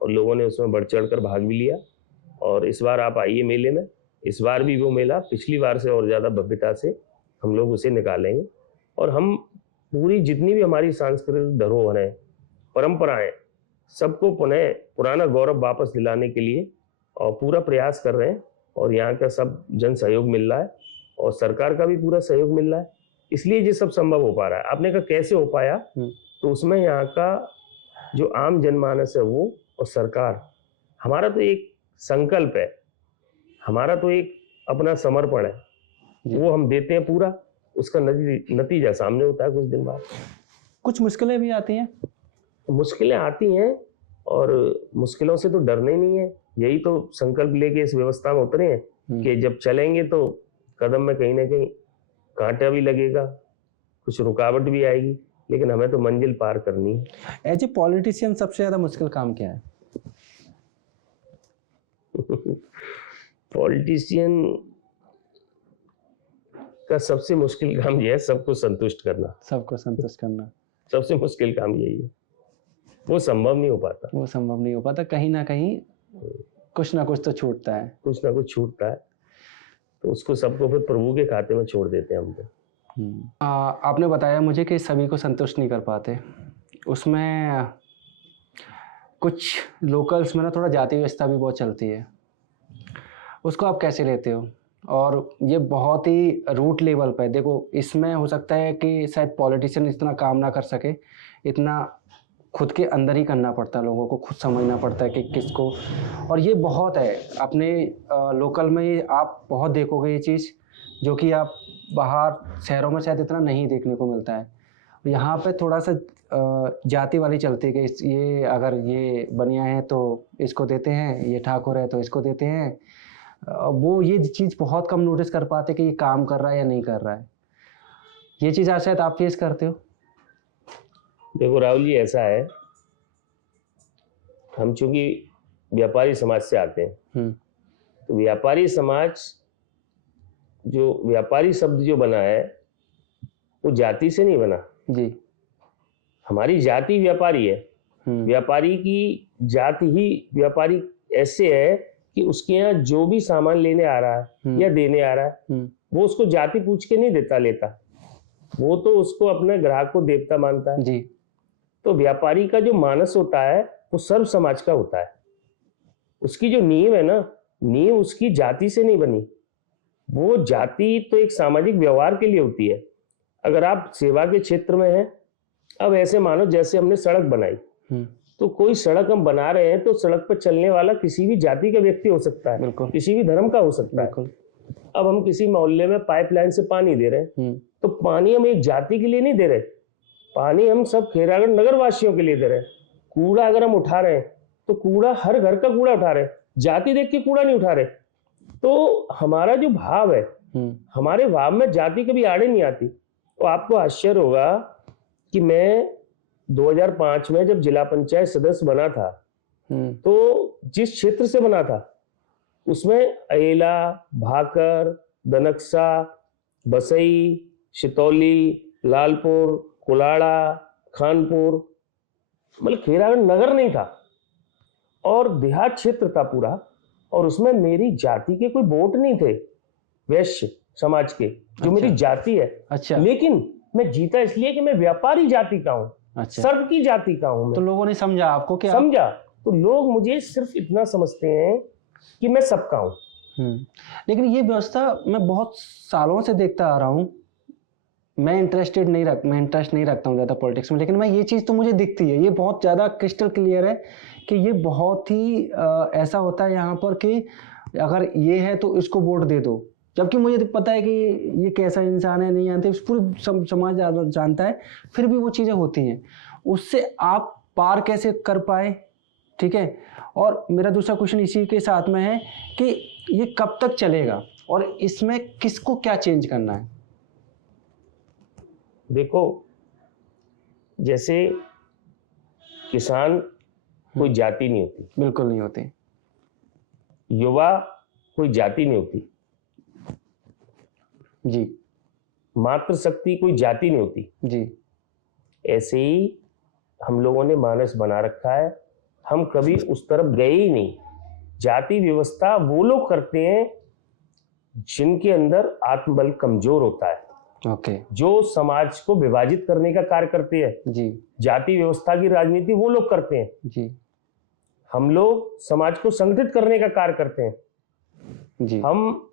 और लोगों ने उसमें बढ़ चढ़ कर भाग भी लिया। और इस बार आप आइए मेले में, इस बार भी वो मेला पिछली बार से और ज़्यादा भव्यता से हम लोग उसे निकालेंगे। और हम पूरी जितनी भी हमारी सांस्कृतिक धरोहर है, परंपराएं, सबको पुनः पुराना गौरव वापस दिलाने के लिए और पूरा प्रयास कर रहे हैं। और यहाँ का सब जन सहयोग मिल रहा है, और सरकार का भी पूरा सहयोग मिल रहा है, इसलिए ये सब संभव हो पा रहा है। आपने कहा कैसे हो पाया, तो उसमें यहाँ का जो आम जनमानस है वो, और सरकार, हमारा तो एक संकल्प है, हमारा तो एक अपना समर्पण है, वो हम देते हैं पूरा, उसका नतीजा सामने होता है कुछ दिन बाद। कुछ मुश्किलें भी आती हैं? मुश्किलें आती हैं, और मुश्किलों से तो डरना ही नहीं है। यही तो संकल्प लेके इस व्यवस्था में उतरे हैं कि जब चलेंगे तो कदम में कहीं ना कहीं कांटा भी लगेगा, कुछ रुकावट भी आएगी, लेकिन हमें तो मंजिल पार करनी है। एज ए पॉलिटिशियन सबसे ज्यादा मुश्किल काम क्या है? पॉलिटिशियन का सबसे मुश्किल काम यह है सबको संतुष्ट करना। सबको संतुष्ट करना सबसे मुश्किल काम यही है, वो संभव नहीं हो पाता। वो संभव नहीं हो पाता, कहीं ना कहीं कुछ ना कुछ तो छूटता है, कुछ ना कुछ छूटता है, तो उसको सबको फिर प्रभु के खाते में छोड़ देते हैं हम तो। आपने बताया मुझे कि सभी को संतुष्ट नहीं कर पाते, उसमें कुछ लोकल्स में ना थोड़ा जाति व्यवस्था भी बहुत चलती है, उसको आप कैसे लेते हो? और ये बहुत ही रूट लेवल पे, देखो इसमें हो सकता है कि शायद पॉलिटिशियन इतना काम ना कर सके, इतना खुद के अंदर ही करना पड़ता है, लोगों को खुद समझना पड़ता है कि किसको, और ये बहुत है अपने लोकल में, ये आप बहुत देखोगे ये चीज़, जो कि आप बाहर शहरों में शायद इतना नहीं देखने को मिलता है। यहाँ पे थोड़ा सा जाति वाली चलती है कि ये अगर ये बनिया है तो इसको देते हैं, ये ठाकुर है तो इसको देते हैं। वो ये चीज़ बहुत कम नोटिस कर पाते कि ये काम कर रहा है या नहीं कर रहा है। ये चीज़ शायद आप फेस करते हो। देखो राहुल जी, ऐसा है, हम चूंकि व्यापारी समाज से आते हैं, तो व्यापारी समाज, जो व्यापारी शब्द जो बना है वो जाति से नहीं बना जी। हमारी जाति व्यापारी है, व्यापारी की जाति ही व्यापारी ऐसे है कि उसके यहाँ जो भी सामान लेने आ रहा है या देने आ रहा है, वो उसको जाति पूछ के नहीं लेता, वो तो उसको अपने ग्राहक को देवता मानता है जी। तो व्यापारी का जो मानस होता है वो सर्व समाज का होता है। उसकी जो नींव है ना, नींव उसकी जाति से नहीं बनी, वो जाति तो एक सामाजिक व्यवहार के लिए होती है। अगर आप सेवा के क्षेत्र में हैं, अब ऐसे मानो जैसे हमने सड़क बनाई, तो कोई सड़क हम बना रहे हैं तो सड़क पर चलने वाला किसी भी जाति का व्यक्ति हो सकता है, किसी भी धर्म का हो सकता है। अब हम किसी मोहल्ले में पाइपलाइन से पानी दे रहे हैं, तो पानी हम एक जाति के लिए नहीं दे रहे, पानी हम सब खैरागढ़ नगर वासियों के लिए दे रहे हैं। कूड़ा अगर हम उठा रहे हैं तो कूड़ा हर घर का कूड़ा उठा रहे हैं, जाति देख के कूड़ा नहीं उठा रहे। तो हमारा जो भाव है, हमारे भाव में जाति कभी आड़े नहीं आती। तो आपको आश्चर्य होगा कि मैं 2005 में जब जिला पंचायत सदस्य बना था, तो जिस क्षेत्र से बना था उसमें अयला, भाकर, दनक्सा, बसई, शितौली, लालपुर, कुलाड़ा, खानपुर, मतलब खैरागढ़ नगर नहीं था और देहात क्षेत्र था पूरा। और उसमें मेरी जाति के कोई वोट नहीं थे, वैश्य समाज के, जो मेरी जाति है। अच्छा। लेकिन मैं जीता इसलिए कि मैं व्यापारी जाति का हूँ, अच्छा। सर्व की जाति का हूँ। तो लोगों ने समझा आपको कि समझा, तो लोग मुझे सिर्फ इतना समझते हैं कि मैं सबका हूँ। लेकिन ये व्यवस्था मैं बहुत सालों से देखता आ रहा हूँ। मैं इंटरेस्ट नहीं रखता हूँ ज़्यादा पॉलिटिक्स में, लेकिन मैं ये चीज़ तो मुझे दिखती है, ये बहुत ज़्यादा क्रिस्टल क्लियर है कि ये बहुत ही ऐसा होता है यहाँ पर कि अगर ये है तो इसको वोट दे दो, जबकि मुझे पता है कि ये कैसा इंसान है, नहीं जानते, पूरी समाज जानता है, फिर भी वो चीज़ें होती हैं। उससे आप पार कैसे कर पाए? ठीक है। और मेरा दूसरा क्वेश्चन इसी के साथ में है कि ये कब तक चलेगा और इसमें किसको क्या चेंज करना है? देखो, जैसे किसान कोई जाति नहीं होती, बिल्कुल नहीं होती। युवा कोई जाति नहीं होती जी। मातृशक्ति कोई जाति नहीं होती जी। ऐसे ही हम लोगों ने मानस बना रखा है, हम कभी उस तरफ गए ही नहीं। जाति व्यवस्था वो लोग करते हैं जिनके अंदर आत्मबल कमजोर होता है, जो समाज को विभाजित करने का कार्य करते हैं। जी। जाति व्यवस्था की राजनीति वो लोग करते हैं। जी। हम लोग समाज को संगठित करने का कार्य करते हैं। जी। हम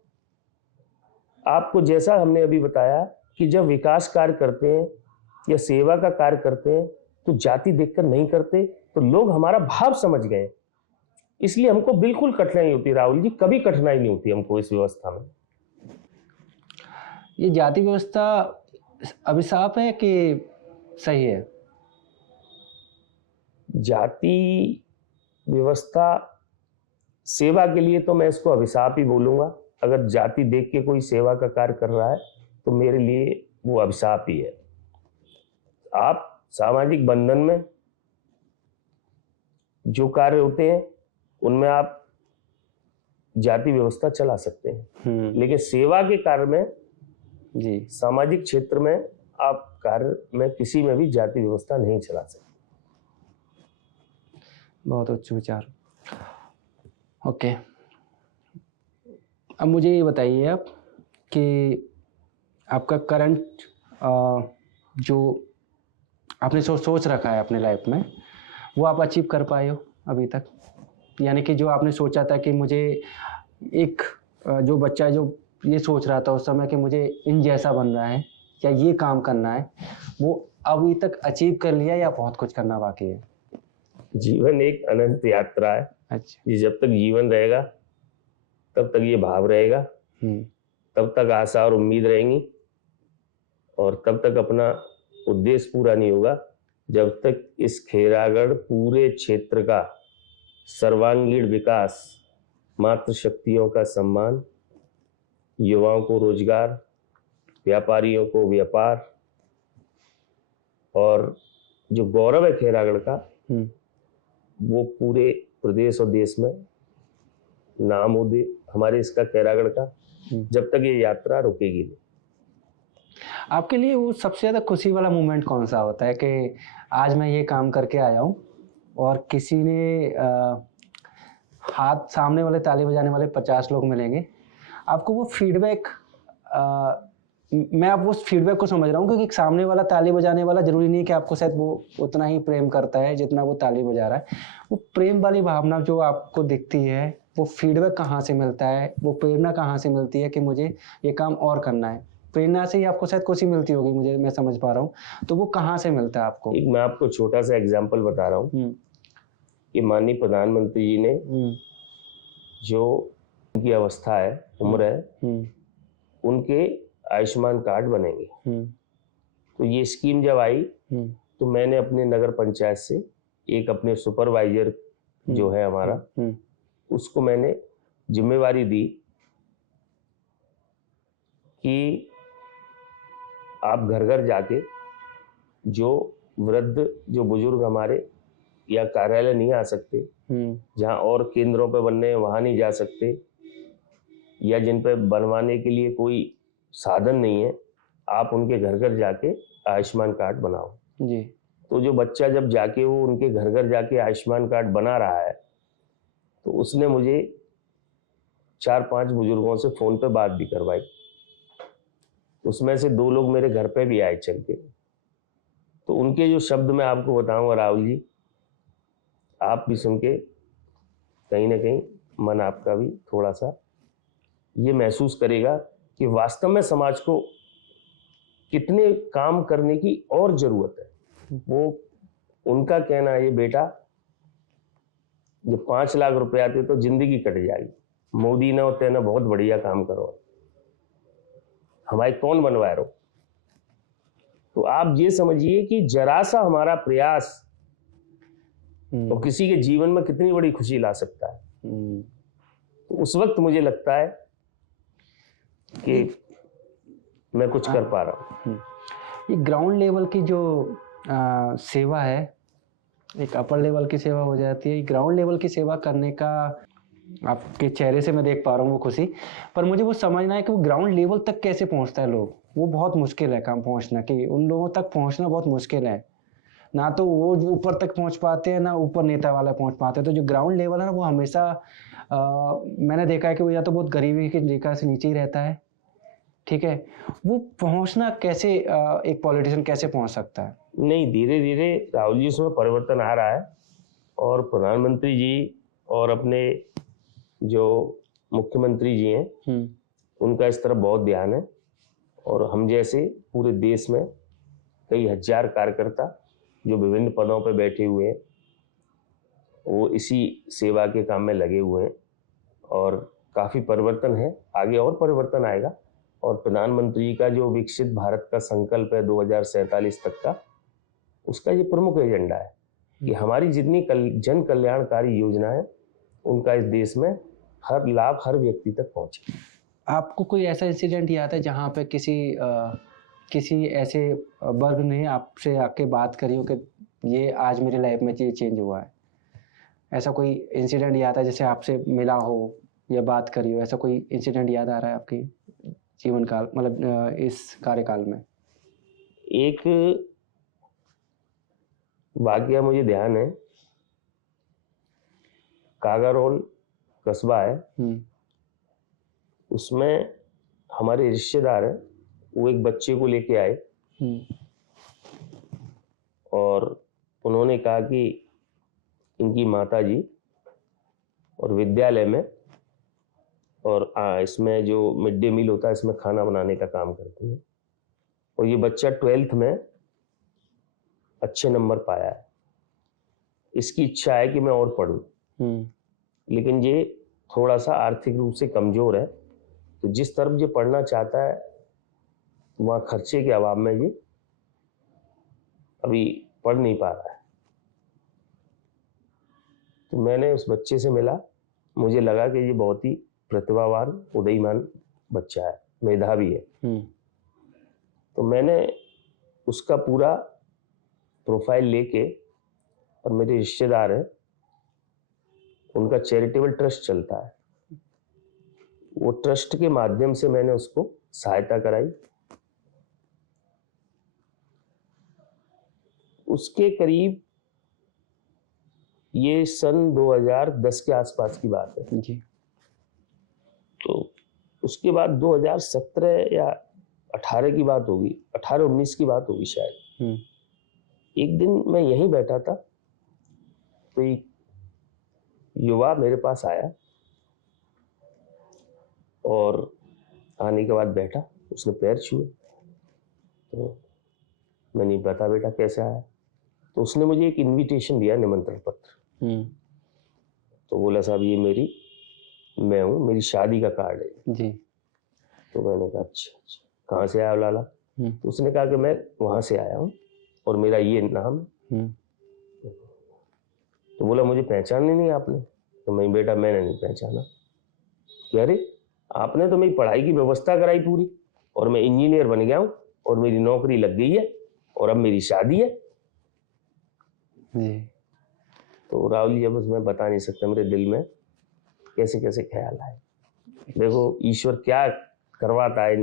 आपको जैसा हमने अभी बताया कि जब विकास कार्य करते हैं या सेवा का कार्य करते हैं तो जाति देखकर नहीं करते, तो लोग हमारा भाव समझ गए। इसलिए हमको बिल्कुल कठिनाई होती, राहुल जी, कभी कठिनाई नहीं होती हमको इस व्यवस्था में। ये जाति व्यवस्था अभिशाप है कि सही है? जाति व्यवस्था सेवा के लिए तो मैं इसको अभिशाप ही बोलूंगा। अगर जाति देख के कोई सेवा का कार्य कर रहा है तो मेरे लिए वो अभिशाप ही है। आप सामाजिक बंधन में जो कार्य होते हैं उनमें आप जाति व्यवस्था चला सकते हैं, लेकिन सेवा के कार्य में, जी, सामाजिक क्षेत्र में आप कार्य में किसी में भी जाति व्यवस्था नहीं चला सकते। बहुत अच्छे विचार। ओके, अब मुझे ये बताइए आप कि आपका करंट जो आपने सोच रखा है अपने लाइफ में, वो आप अचीव कर पाए हो अभी तक? यानी कि जो आपने सोचा था कि मुझे एक जो बच्चा जो ये सोच रहा था उस समय कि मुझे इन जैसा बनना है या ये काम करना है, वो अभी तक अचीव कर लिया या बहुत कुछ करना बाकी है? जीवन एक अनंत यात्रा है। अच्छा। ये जब तक जीवन रहेगा तब तक ये भाव रहेगा, तब तक आशा और उम्मीद रहेंगी, और तब तक अपना उद्देश्य पूरा नहीं होगा जब तक इस खैरागढ़ पूरे क्षेत्र का सर्वांगीण विकास, मातृशक्तियों का सम्मान, युवाओं को रोजगार, व्यापारियों को व्यापार, और जो गौरव है खैरागढ़ का वो पूरे प्रदेश और देश में नाम हो दे हमारे इसका, खैरागढ़ का, जब तक ये यात्रा रुकेगी नहीं। आपके लिए वो सबसे ज़्यादा खुशी वाला मोमेंट कौन सा होता है कि आज मैं ये काम करके आया हूँ और किसी ने हाथ सामने वाले ताली बजाने वाले 50 लोग मिलेंगे, आपको वो फीडबैक, मैं आप उस फीडबैक को समझ रहा हूँ क्योंकि सामने वाला ताली बजाने वाला ज़रूरी नहीं कि आपको शायद वो उतना ही प्रेम करता है जितना वो ताली बजा रहा है। वो प्रेम वाली भावना जो आपको दिखती है, वो फीडबैक कहाँ से मिलता है, वो प्रेरणा कहाँ से मिलती है कि मुझे ये काम और करना है? प्रेरणा से ही आपको शायद खुशी मिलती होगी, मैं समझ पा रहा हूँ, तो वो कहाँ से मिलता है आपको? मैं आपको छोटा सा एग्जाम्पल बता रहा हूँ कि माननीय प्रधानमंत्री जी ने जो उनकी अवस्था है, उम्र है, उनके आयुष्मान कार्ड बनेंगे। तो ये स्कीम जब आई तो मैंने अपने नगर पंचायत से एक अपने सुपरवाइजर जो है हमारा, उसको मैंने जिम्मेवारी दी कि आप घर घर जाके जो वृद्ध, जो बुजुर्ग हमारे या कार्यालय नहीं आ सकते, जहाँ और केंद्रों पे बनने हैं वहाँ नहीं जा सकते, या जिन पे बनवाने के लिए कोई साधन नहीं है, आप उनके घर घर जाके आयुष्मान कार्ड बनाओ जी। तो जो बच्चा जब जाके वो उनके घर घर जाके आयुष्मान कार्ड बना रहा है, तो उसने मुझे 4-5 बुजुर्गों से फोन पे बात भी करवाई। उसमें से 2 लोग मेरे घर पे भी आए चल के। तो उनके जो शब्द मैं आपको बताऊंगा राहुल जी, आप भी सुन के कहीं ना कहीं मन आपका भी थोड़ा सा ये महसूस करेगा कि वास्तव में समाज को कितने काम करने की और जरूरत है। वो उनका कहना है, ये बेटा जब 5 लाख रुपए आते तो जिंदगी कट जाएगी, मोदी ने होते ना बहुत बढ़िया काम करो, हमारे कौन बनवाए रहो। तो आप ये समझिए कि जरा सा हमारा प्रयास तो किसी के जीवन में कितनी बड़ी खुशी ला सकता है। तो उस वक्त मुझे लगता है कि मैं कुछ कर पा रहा हूँ। ये ग्राउंड लेवल की जो सेवा है, एक अपर लेवल की सेवा हो जाती है, ग्राउंड लेवल की सेवा करने का आपके चेहरे से मैं देख पा रहा हूँ वो खुशी। पर मुझे वो समझना है कि वो ग्राउंड लेवल तक कैसे पहुँचता है लोग, वो बहुत मुश्किल है काम पहुँचना, कि उन लोगों तक पहुँचना बहुत मुश्किल है। ना तो वो ऊपर तक पहुँच पाते हैं, ना ऊपर नेता वाला पहुँच पाते हैं। तो जो ग्राउंड लेवल है ना, वो हमेशा मैंने देखा है कि वो या तो बहुत गरीबी की रेखा से नीचे ही रहता है, ठीक है। वो पहुँचना कैसे, एक पॉलिटिशियन कैसे पहुँच सकता है? नहीं, धीरे धीरे राहुल जी उसमें परिवर्तन आ रहा है, और प्रधानमंत्री जी और अपने जो मुख्यमंत्री जी हैं उनका इस तरफ बहुत ध्यान है, और हम जैसे पूरे देश में कई हजार कार्यकर्ता जो विभिन्न पदों पर बैठे हुए हैं वो इसी सेवा के काम में लगे हुए हैं, और काफ़ी परिवर्तन है, आगे और परिवर्तन आएगा। और प्रधानमंत्री का जो विकसित भारत का संकल्प है 2047 तक का, उसका ये प्रमुख एजेंडा है कि हमारी जितनी जन कल्याणकारी योजना है उनका इस देश में हर लाभ हर व्यक्ति तक पहुंचे। आपको कोई ऐसा इंसिडेंट याद है जहाँ पे किसी ऐसे वर्ग ने आपसे आके बात करी हो कि ये आज मेरी लाइफ में ये चेंज हुआ है? ऐसा कोई इंसिडेंट याद है जैसे आपसे मिला हो या बात करी हो, ऐसा कोई इंसिडेंट याद आ रहा है आपकी जीवन काल, मतलब इस कार्यकाल में? एक वाकया मुझे ध्यान है, कागारोल कस्बा है, उसमें हमारे रिश्तेदार हैं, वो एक बच्चे को लेके आए और उन्होंने कहा कि इनकी माता जी और विद्यालय में और इसमें जो मिड डे मील होता है इसमें खाना बनाने का काम करती हैं, और ये बच्चा 12th में अच्छे नंबर पाया है। इसकी इच्छा है कि मैं और पढूं, लेकिन ये थोड़ा सा आर्थिक रूप से कमजोर है, तो जिस तरफ ये पढ़ना चाहता है वहाँ खर्चे के अभाव में ये अभी पढ़ नहीं पा रहा है। तो मैंने उस बच्चे से मिला, मुझे लगा कि ये बहुत ही प्रतिभावान उदयमान बच्चा है, मेधावी है। तो मैंने उसका पूरा प्रोफाइल लेके, और मेरे रिश्तेदार हैं उनका चैरिटेबल ट्रस्ट चलता है, वो ट्रस्ट के माध्यम से मैंने उसको सहायता कराई। उसके करीब ये सन 2010 के आसपास की बात है जी। तो उसके बाद 2017 या 18 की बात होगी, 18-19 की बात होगी शायद। एक दिन मैं यहीं बैठा था तो एक युवा मेरे पास आया, और आने के बाद बैठा, उसने पैर छुए, तो मैंने बता बेटा कैसे आया, तो उसने मुझे एक इनविटेशन दिया, निमंत्रण पत्र। तो बोला साहब ये मेरी मैं हूँ, मेरी शादी का कार्ड है। जी। तो मैंने कहा अच्छा अच्छा, कहाँ से आया हो लाला? तो उसने कहा कि मैं वहाँ से आया हूँ और मेरा ये नाम है। तो बोला मुझे पहचाने नहीं आपने? तो मैं बेटा मैंने नहीं पहचाना। कि अरे आपने तो मेरी पढ़ाई की व्यवस्था कराई पूरी और मैं इंजीनियर बन गया हूँ और मेरी नौकरी लग गई है और अब मेरी शादी है। जी। तो राहुल जी अब मैं बता नहीं सकता मेरे दिल में कैसे कैसे ख्याल आए। देखो ईश्वर क्या करवाता है,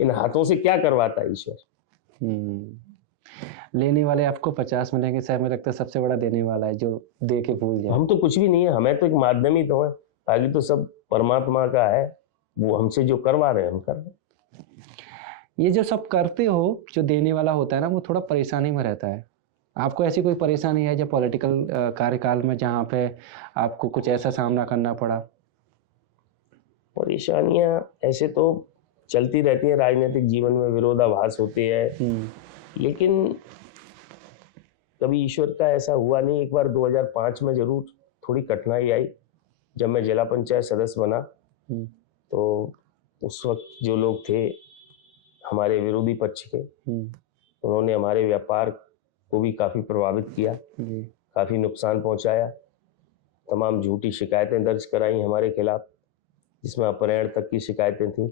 इन हाथों से क्या करवाता है ईश्वर। लेने वाले आपको 50 मिलेंगे, शायद मुझे लगता है सबसे बड़ा देने वाला है जो दे के भूल जाए। हम तो कुछ भी नहीं है, हमें तो एक माध्यम ही तो है, बाकी तो सब परमात्मा का है, वो हमसे जो करवा रहे हैं हम कर रहे हैं। ये जो सब करते हो, जो देने वाला होता है ना, वो थोड़ा परेशानी में रहता है। आपको ऐसी कोई परेशानी है जो पॉलिटिकल कार्यकाल में जहाँ पे आपको कुछ ऐसा सामना करना पड़ा? परेशानियां ऐसे तो चलती रहती हैं, राजनीतिक जीवन में विरोधाभास होते हैं, लेकिन कभी ईश्वर का ऐसा हुआ नहीं। एक बार 2005 में जरूर थोड़ी कठिनाई आई जब मैं जिला पंचायत सदस्य बना। तो उस वक्त जो लोग थे हमारे विरोधी पक्ष के, उन्होंने हमारे व्यापार को भी काफ़ी प्रभावित किया, काफ़ी नुकसान पहुंचाया, तमाम झूठी शिकायतें दर्ज कराई हमारे खिलाफ, जिसमें अपहरण तक की शिकायतें थीं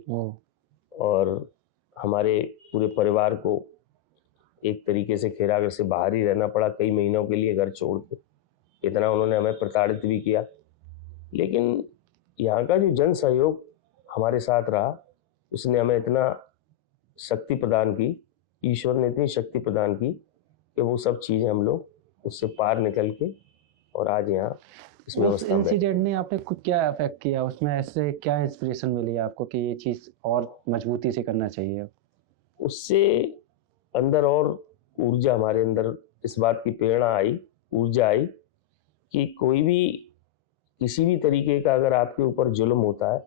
और हमारे पूरे परिवार को एक तरीके से खैरागढ़ से बाहर ही रहना पड़ा कई महीनों के लिए घर छोड़ के। इतना उन्होंने हमें प्रताड़ित भी किया, लेकिन यहाँ का जो जन सहयोग हमारे साथ रहा, उसने हमें इतना शक्ति प्रदान की, ईश्वर ने इतनी शक्ति प्रदान की कि वो सब चीज़ें हम लोग उससे पार निकल के और आज यहाँ इस व्यवस्था में। इंसिडेंट ने आपने कुछ क्या अफेक्ट किया, उसमें ऐसे क्या इंस्पिरेशन मिली आपको कि ये चीज़ और मजबूती से करना चाहिए? उससे अंदर और ऊर्जा, हमारे अंदर इस बात की प्रेरणा आई, ऊर्जा आई कि कोई भी किसी भी तरीके का अगर आपके ऊपर जुल्म होता है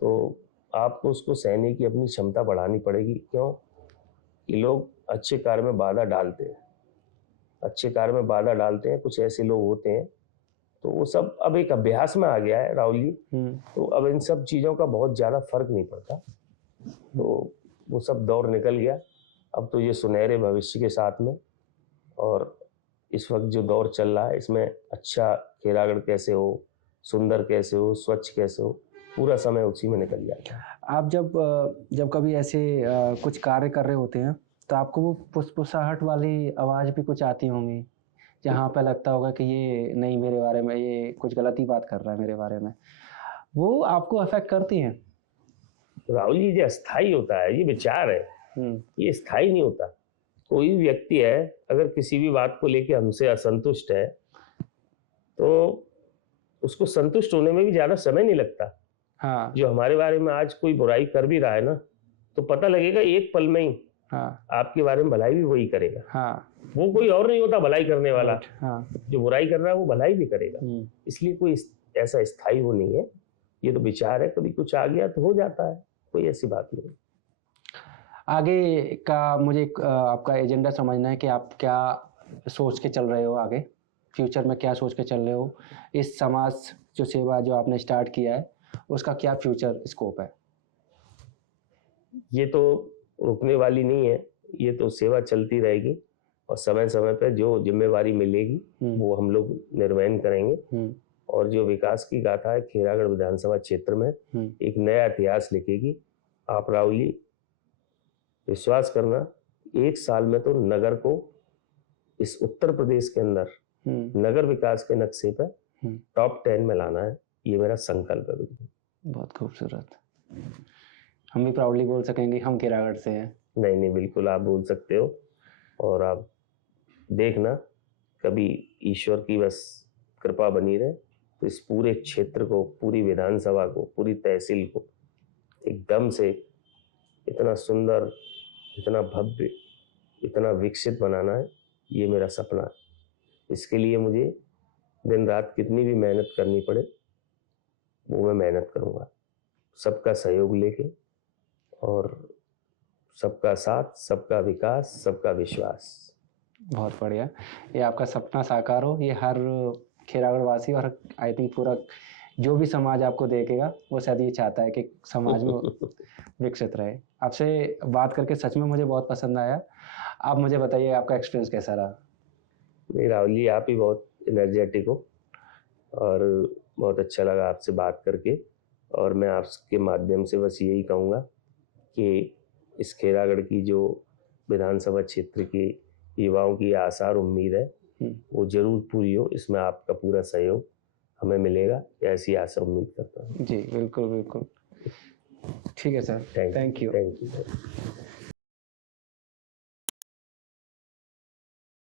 तो आपको उसको सहने की अपनी क्षमता बढ़ानी पड़ेगी। क्यों कि लोग अच्छे कार्य में बाधा डालते हैं, अच्छे कार्य में बाधा डालते हैं, कुछ ऐसे लोग होते हैं, तो वो सब अब एक अभ्यास में आ गया है राहुल जी। तो अब इन सब चीज़ों का बहुत ज़्यादा फर्क नहीं पड़ता, तो वो सब दौर निकल गया। अब तो ये सुनहरे भविष्य के साथ में, और इस वक्त जो दौर चल रहा है इसमें अच्छा खैरागढ़ कैसे हो, सुंदर कैसे हो, स्वच्छ कैसे हो, पूरा समय उसी में निकल जाता है। आप जब कभी ऐसे कुछ कार्य कर रहे होते हैं तो आपको वो फुसफुसाहट वाली आवाज़ भी कुछ आती होंगी, जहाँ पे लगता होगा कि ये नहीं, मेरे बारे में ये कुछ गलत ही बात कर रहा है मेरे बारे में, वो आपको अफेक्ट करती हैं? राहुल जी, ये अस्थाई होता है, ये विचार है, ये स्थायी नहीं होता। कोई भी व्यक्ति है अगर किसी भी बात को लेके हमसे असंतुष्ट है तो उसको संतुष्ट होने में भी ज्यादा समय नहीं लगता। हाँ। जो हमारे बारे में आज कोई बुराई कर भी रहा है ना, तो पता लगेगा एक पल में ही आपके बारे में भलाई भी वही करेगा। वो कोई और नहीं होता भलाई करने वाला। जो बुराई कर रहा है वो भलाई भी करेगा। इसलिए कोई ऐसा स्थायी वो नहीं है, ये तो विचार है, कभी कुछ आ गया तो हो जाता है, कोई ऐसी बात नहीं। आगे का मुझे आपका एजेंडा समझना है कि आप क्या सोच के चल रहे हो, आगे फ्यूचर में क्या सोच के चल रहे हो, इस समाज जो सेवा जो आपने स्टार्ट किया है उसका क्या फ्यूचर स्कोप है? ये तो रुकने वाली नहीं है, ये तो सेवा चलती रहेगी और समय समय पर जो जिम्मेवारी मिलेगी वो हम लोग निर्वहन करेंगे और जो विकास की गाथा है खैरागढ़ विधानसभा क्षेत्र में एक नया इतिहास लिखेगी। आप राहुल जी विश्वास करना, 1 साल में तो नगर को इस उत्तर प्रदेश के अंदर नगर विकास के नक्शे पर टॉप 10 में लाना है, ये मेरा संकल्प है। बहुत खूबसूरत। हम भी प्राउडली बोल सकेंगे हम खैरागढ़ से हैं। नहीं नहीं, बिल्कुल आप बोल सकते हो, और आप देखना कभी ईश्वर की बस कृपा बनी रहे तो इस पूरे क्षेत्र को, पूरी विधानसभा को, पूरी तहसील को एकदम से इतना सुंदर, इतना भव्य, इतना विकसित बनाना है, ये मेरा सपना है। इसके लिए मुझे दिन रात कितनी भी मेहनत करनी पड़े वो मैं मेहनत करूँगा, सबका सहयोग लेके और सबका साथ, सबका विकास, सबका विश्वास। बहुत बढ़िया। ये आपका सपना साकार हो, ये हर खैरागढ़ वासी और आई थिंक पूरा जो भी समाज आपको देखेगा वो शायद ये चाहता है कि समाज में विकसित रहे। आपसे बात करके सच में मुझे बहुत पसंद आया। आप मुझे बताइए आपका एक्सपीरियंस कैसा रहा? नहीं राहुल जी, आप ही बहुत एनर्जेटिक हो और बहुत अच्छा लगा आपसे बात करके। और मैं आपके माध्यम से बस यही कहूँगा कि इस खेरागढ़ की जो विधानसभा क्षेत्र के युवाओं की आशा और उम्मीद है वो जरूर पूरी हो, इसमें आपका पूरा सहयोग हमें मिलेगा, ऐसी आशा उम्मीद करता हूँ। जी बिल्कुल बिल्कुल। ठीक है sir, thank you. Thank you.